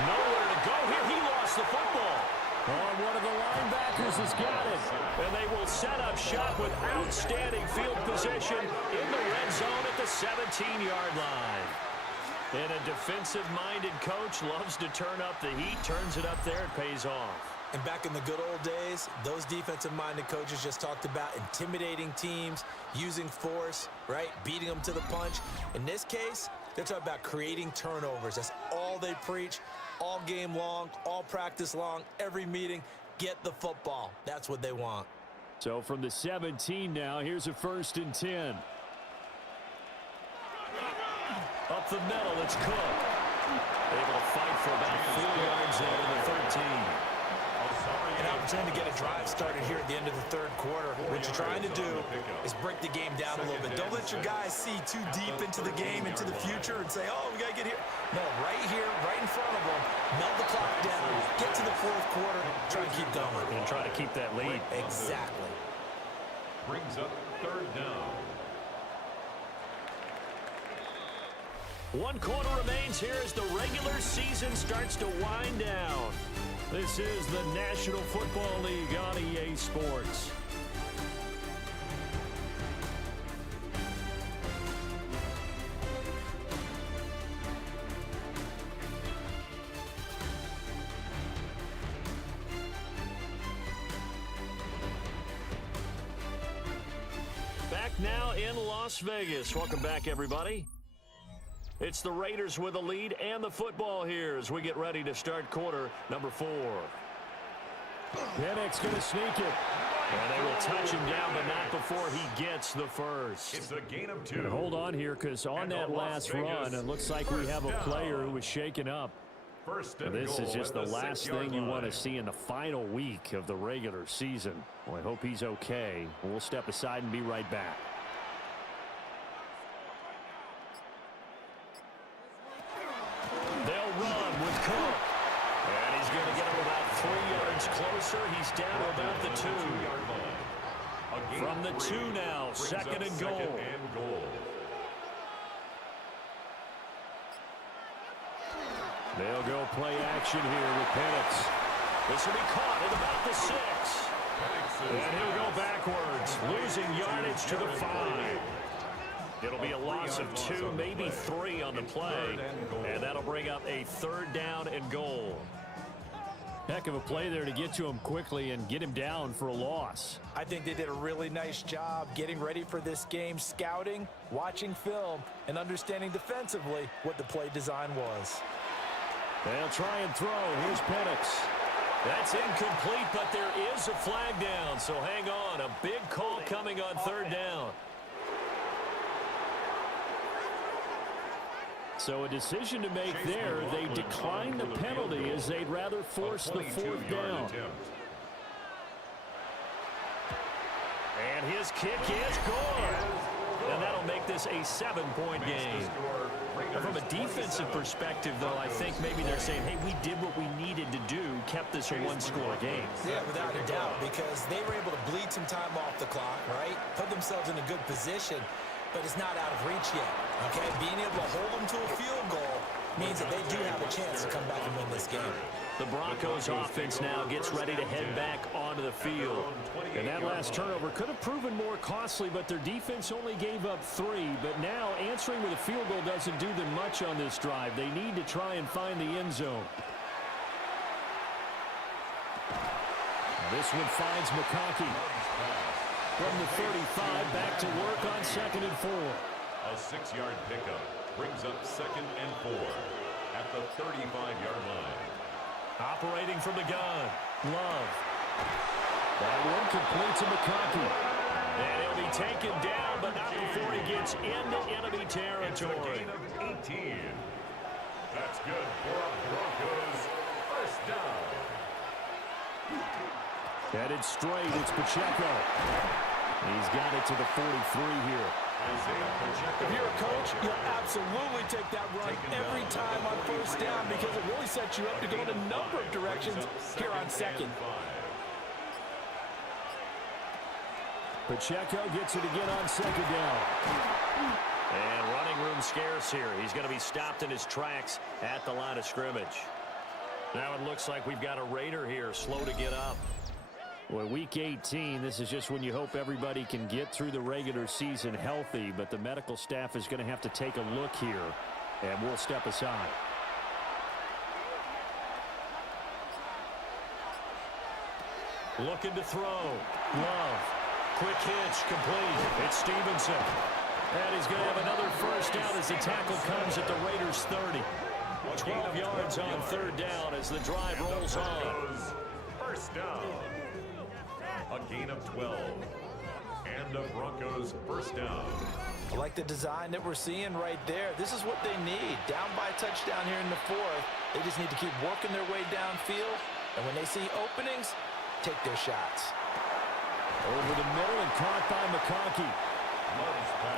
Nowhere to go here. He lost the football. One of the linebackers has got it. And they will set up shop with outstanding field position in the red zone at the 17-yard line. And a defensive-minded coach loves to turn up the heat, turns it up there, it pays off. And back in the good old days, those defensive-minded coaches just talked about intimidating teams, using force, right, beating them to the punch. In this case, they're talking about creating turnovers. That's all they preach. All game long, all practice long, every meeting, get the football. That's what they want. So from the 17 now, here's a 1st and 10. Up the middle, it's Cook. Able to fight for about 4 yards there to the 13. An opportunity to get a drive started here at the end of the 3rd quarter. What you're trying to do is break the game down a little bit. Don't let your guys see too deep into the game, into the future, and say, oh, we got to get here. No, right here, right in front of them, melt the clock down, get to the 4th quarter, try and keep going. And try to keep that lead. Exactly. Brings up 3rd down. 1 quarter remains here as the regular season starts to wind down. This is the National Football League on EA Sports. Back now in Las Vegas. Welcome back, everybody. It's the Raiders with the lead and the football here as we get ready to start quarter number 4. Penix going to sneak it. And they will touch him down, but not before he gets the first. It's a gain of 2. And hold on here, because on that last run, it looks like we have a player who was shaken up. This is just the last thing you want to see in the final week of the regular season. Well, I hope he's okay. We'll step aside and be right back. They'll run with Cook. And he's going to get him about 3 yards closer. He's down to about the 2. From the 2 now, 2nd and goal. They'll go play action here with Penix. This will be caught at about the 6. And he'll go backwards, losing yardage to the 5. It'll be a loss of 2, maybe 3 on the play. And that'll bring up a 3rd down and goal. Heck of a play there to get to him quickly and get him down for a loss. I think they did a really nice job getting ready for this game, scouting, watching film, and understanding defensively what the play design was. They'll try and throw. Here's Penix. That's incomplete, but there is a flag down, so hang on. A big call coming on 3rd down. So a decision to make there. They decline the penalty as they'd rather force the 4th down. And his kick is good. And that'll make this a 7-point game. Now, from a defensive perspective, though, I think maybe they're saying, hey, we did what we needed to do, kept this a one-score game. Yeah, without a doubt, because they were able to bleed some time off the clock, right? Put themselves in a good position, but it's not out of reach yet, okay? Being able to hold them to a field goal means that they do have a chance to come back and win this game. The Broncos offense now gets ready to head back onto the field. And that last turnover could have proven more costly, but their defense only gave up 3. But now answering with a field goal doesn't do them much on this drive. They need to try and find the end zone. This one finds McConkey. From the 35, back to work on 2nd and 4. A 6-yard pickup brings up 2nd and 4 at the 35-yard line. Operating from the gun, Love. That one complete to McConkey. And he'll be taken down, but not before he gets into enemy territory. It's a gain of 18. That's good for a Broncos first down. Headed straight, it's Pacheco. He's got it to the 43 here. If you're a coach, you'll absolutely take that run every time on first down because it really sets you up to go in a number of directions here on 2nd. Pacheco gets it again on 2nd down. And running room scarce here. He's going to be stopped in his tracks at the line of scrimmage. Now it looks like we've got a Raider here, slow to get up. Well, week 18, this is just when you hope everybody can get through the regular season healthy, but the medical staff is going to have to take a look here, and we'll step aside. Looking to throw. Love. Quick hitch, complete. It's Stevenson. And he's going to have another first down as the tackle comes at the Raiders' 30. 12 yards on 3rd down as the drive rolls on. First down. A gain of 12. And the Broncos first down. I like the design that we're seeing right there. This is what they need. Down by a touchdown here in the 4th. They just need to keep working their way downfield. And when they see openings, take their shots. Over the middle and caught by McConkey.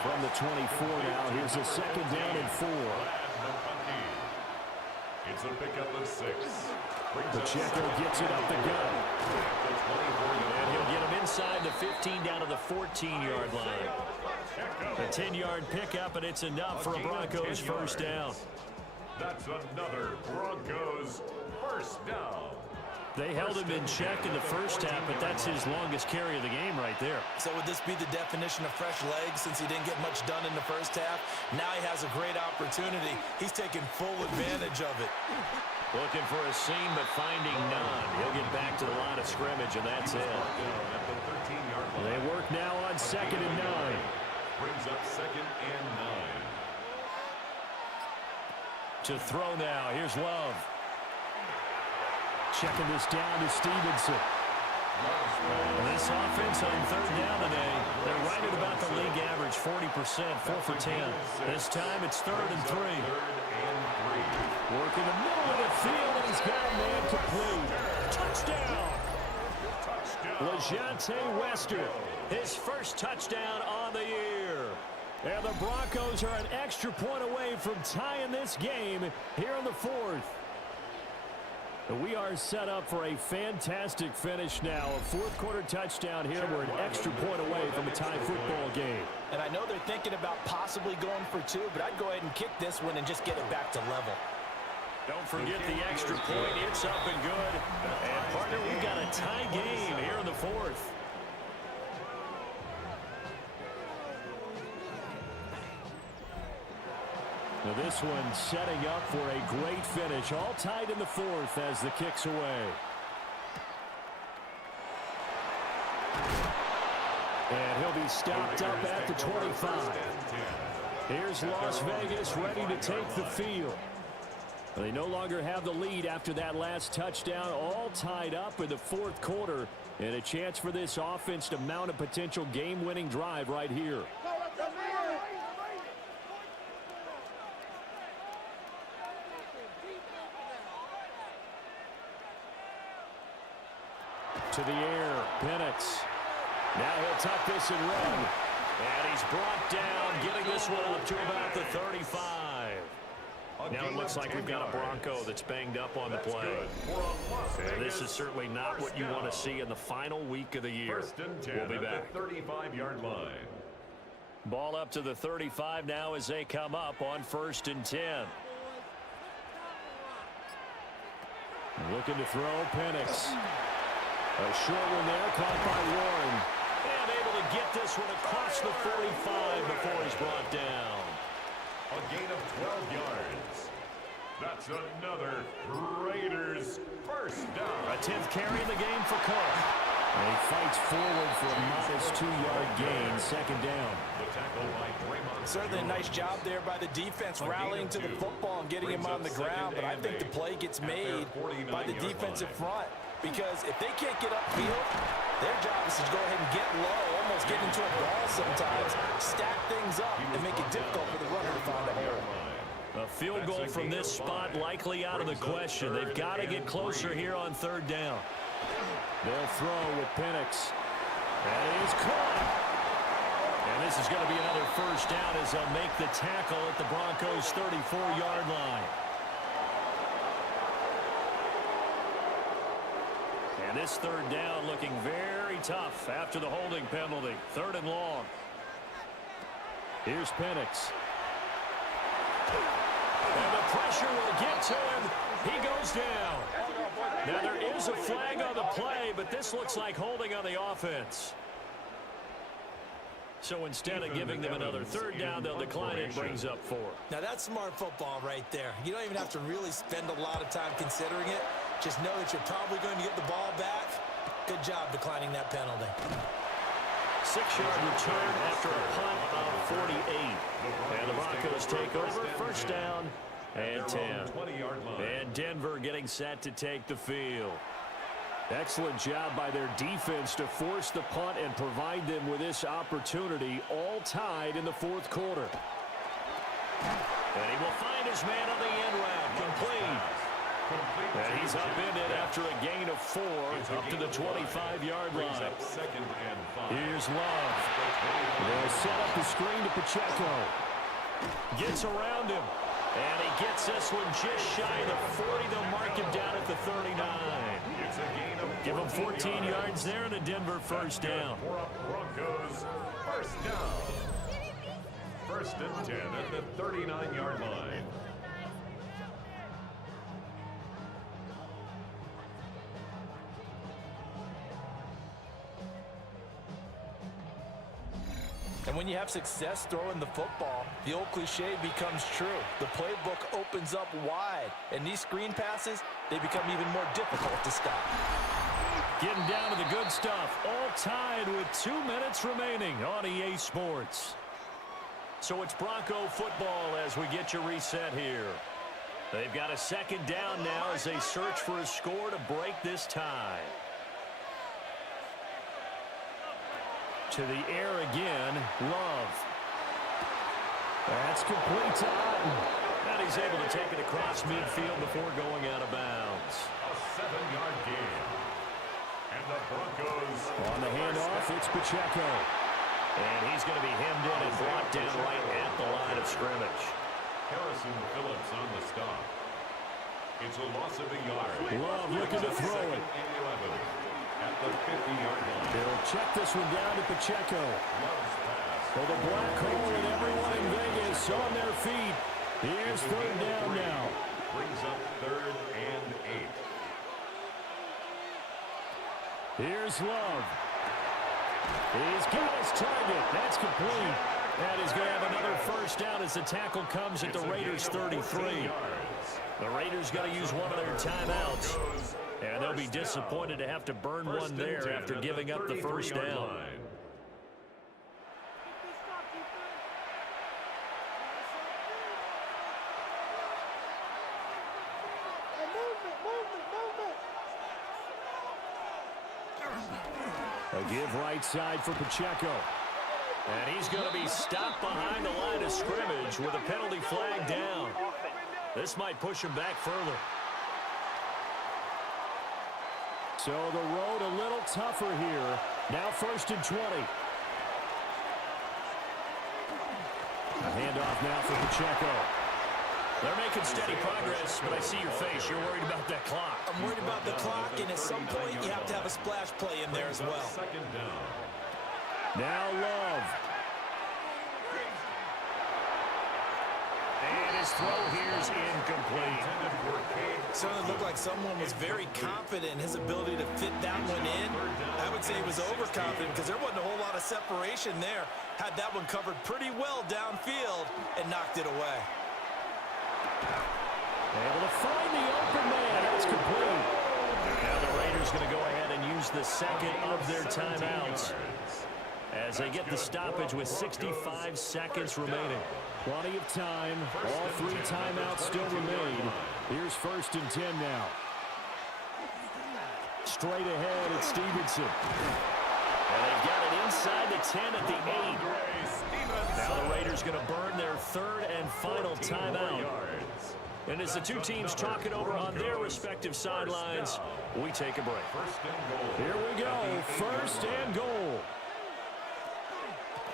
From the 24 now, here's a 2nd down and 4. It's a pickup of 6. Pacheco gets it up the gut. And he'll get him inside the 15 down to the 14-yard line. A 10-yard pickup, and it's enough for a Broncos first down. That's another Broncos first down. They held him in check in the first half, but that's his longest carry of the game right there. So would this be the definition of fresh legs since he didn't get much done in the first half? Now he has a great opportunity. He's taking full advantage of it. Looking for a seam, but finding none. He'll get back to the line of scrimmage, and that's it. They work now on 2nd and 9. Brings up 2nd and 9. To throw now, here's Love. Checking this down to Stevenson. This offense on 3rd down today, they're right at about the league average, 40%, 4 for 10. This time it's 3rd and 3. Working the middle of the field, and he's got a man complete. Touchdown! LeJontay Wester, his first touchdown on the year. And the Broncos are an extra point away from tying this game here in the 4th. We are set up for a fantastic finish now. A 4th quarter touchdown here. We're an extra point away from a tie football game. And I know they're thinking about possibly going for 2, but I'd go ahead and kick this one and just get it back to level. Don't forget the extra point. It's up and good. And, partner, we've got a tie game here in the 4th. Now this one setting up for a great finish. All tied in the 4th as the kick's away. And he'll be stopped up at the 25. Here's Las Vegas ready to take the field. They no longer have the lead after that last touchdown. All tied up in the 4th quarter. And a chance for this offense to mount a potential game-winning drive right here. To the air, Bennett. Now he'll tuck this and run. And he's brought down, getting this one up to about the 35. Now it looks like we've got a Bronco that's banged up on the play. And this is certainly not what you want to see in the final week of the year. We'll be back. 35-yard line. Ball up to the 35 now as they come up on 1st and 10. Looking to throw, Penix. A short one there, caught by Warren. And able to get this one across the 45 before he's brought down. A gain of 12 yards. That's another Raiders first down. A 10th carry in the game for Cook. And he fights forward for a modest 2-yard gain, 2nd down. The tackle by Draymond. Certainly a nice job there by the defense rallying to the football and getting him on the ground. But I think the play gets made by the defensive front. Because if they can't get upfield, their job is to go ahead and get low, almost get into a ball sometimes, stack things up, and make it difficult for the runner to find a hole. A field goal from this spot likely out of the question. They've got to get closer here on 3rd down. They'll throw with Penix. That is caught. And this is going to be another first down as they'll make the tackle at the Broncos' 34-yard line. And this 3rd down looking very tough after the holding penalty. 3rd and long. Here's Penix. And the pressure will get to him. He goes down. Now there is a flag on the play, but this looks like holding on the offense. So instead of giving them another 3rd down, they'll decline it, brings up 4. Now that's smart football right there. You don't even have to really spend a lot of time considering it. Just know that you're probably going to get the ball back. Good job declining that penalty. 6-yard return after a punt of 48. And the Broncos take over, 1st down and 10. And Denver getting set to take the field. Excellent job by their defense to force the punt and provide them with this opportunity, all tied in the 4th quarter. And he will find his man on the end route, complete. And he's upended after a gain of 4 up to the 25-yard line. Here's Love. They'll set up the screen to Pacheco. Gets around him. And he gets this one just shy of the 40. They'll mark him down at the 39. Give him 14 yards there and a Denver first down. Broncos first down. 1st and 10 at the 39-yard line. And when you have success throwing the football, the old cliche becomes true. The playbook opens up wide, and these screen passes, they become even more difficult to stop. Getting down to the good stuff, all tied with 2 minutes remaining on EA Sports. So it's Bronco football as we get you reset here. They've got a 2nd down now as they search for a score to break this tie. To the air again, Love. That's complete to Otten. And he's able to take it across midfield before going out of bounds. A 7-yard gain. And the Broncos on the handoff, it's Pacheco. And he's going to be hemmed in and brought down right at the line of scrimmage. Harrison Phillips on the stop. It's a loss of a yard. Love looking to throw it. At the 50-yard line. They'll check this one down to Pacheco. Well, the black hole and everyone in Vegas on their feet. Here's 3rd down now. Brings up 3rd and 8. Here's Love. He's got his target. That's complete. And he's going to have another first down as the tackle comes at the Raiders' 33. The Raiders got to use one of their timeouts. And they'll be disappointed to have to burn one there after giving up the first down. A give right side for Pacheco. And he's going to be stopped behind the line of scrimmage with a penalty flag down. This might push him back further. So the road a little tougher here. Now 1st and 20. A handoff now for Pacheco. They're making steady progress, but I see your face. You're worried about that clock. I'm worried about the clock, and at some point you have to have a splash play in there as well. Now Love. And his throw here is incomplete. Certainly looked like someone was very confident in his ability to fit that one in. I would say he was overconfident because there wasn't a whole lot of separation there. Had that one covered pretty well downfield and knocked it away. Able to find the open man. That's complete. Now the Raiders going to go ahead and use the second of their timeouts as they get the stoppage with 65 seconds remaining. Plenty of time. All 3 timeouts still remain. Here's 1st and 10 now. Straight ahead, it's Stevenson. And they've got it inside the 10 at the 8. Now the Raiders going to burn their 3rd and final timeout. And as the two teams talk it over on their respective sidelines, we take a break. Here we go. 1st and goal.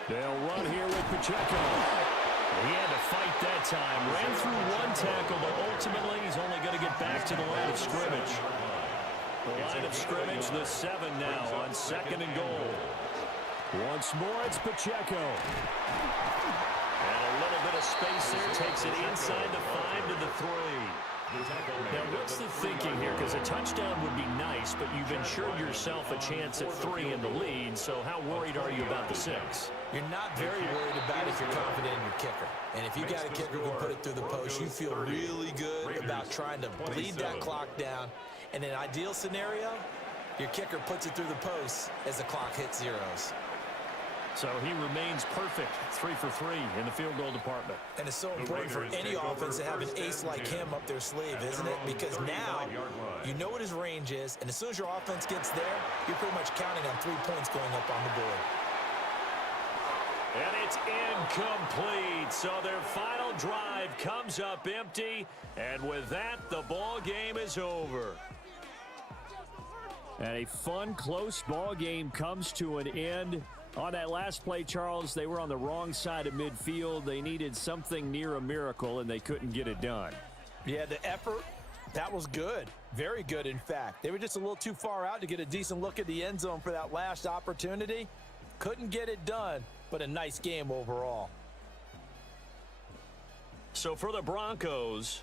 They'll run here with Pacheco. He had to fight that time. Ran through 1 tackle, but ultimately he's only going to get back to the line of scrimmage. The line of scrimmage, the 7 now on 2nd and goal. Once more, it's Pacheco. And a little bit of space there. Takes it inside the 5 to the 3. Now, what's the thinking here? Because a touchdown would be nice, but you've ensured yourself a chance at 3 in the lead. So how worried are you about the 6? You're not very worried about if you're confident in your kicker. And if you got a kicker who can put it through the post, you feel really good about trying to bleed that clock down. In an ideal scenario, your kicker puts it through the post as the clock hits zeros. So he remains perfect, 3 for 3 in the field goal department. And it's so important for any offense to have an ace like him up their sleeve, isn't it? Because now you know what his range is, and as soon as your offense gets there, you're pretty much counting on 3 points going up on the board. And it's incomplete. So their final drive comes up empty. And with that, the ball game is over. And a fun, close ball game comes to an end. On that last play, Charles, they were on the wrong side of midfield. They needed something near a miracle, and they couldn't get it done. Yeah, the effort, that was good. Very good, in fact. They were just a little too far out to get a decent look at the end zone for that last opportunity. Couldn't get it done, but a nice game overall. So for the Broncos,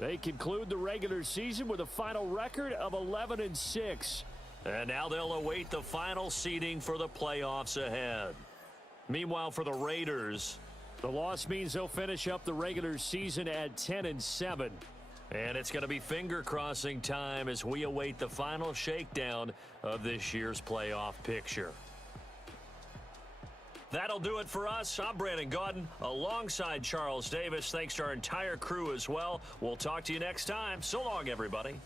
they conclude the regular season with a final record of 11-6. And now they'll await the final seeding for the playoffs ahead. Meanwhile, for the Raiders, the loss means they'll finish up the regular season at 10-7. And it's going to be finger-crossing time as we await the final shakedown of this year's playoff picture. That'll do it for us. I'm Brandon Gaudin alongside Charles Davis. Thanks to our entire crew as well. We'll talk to you next time. So long, everybody.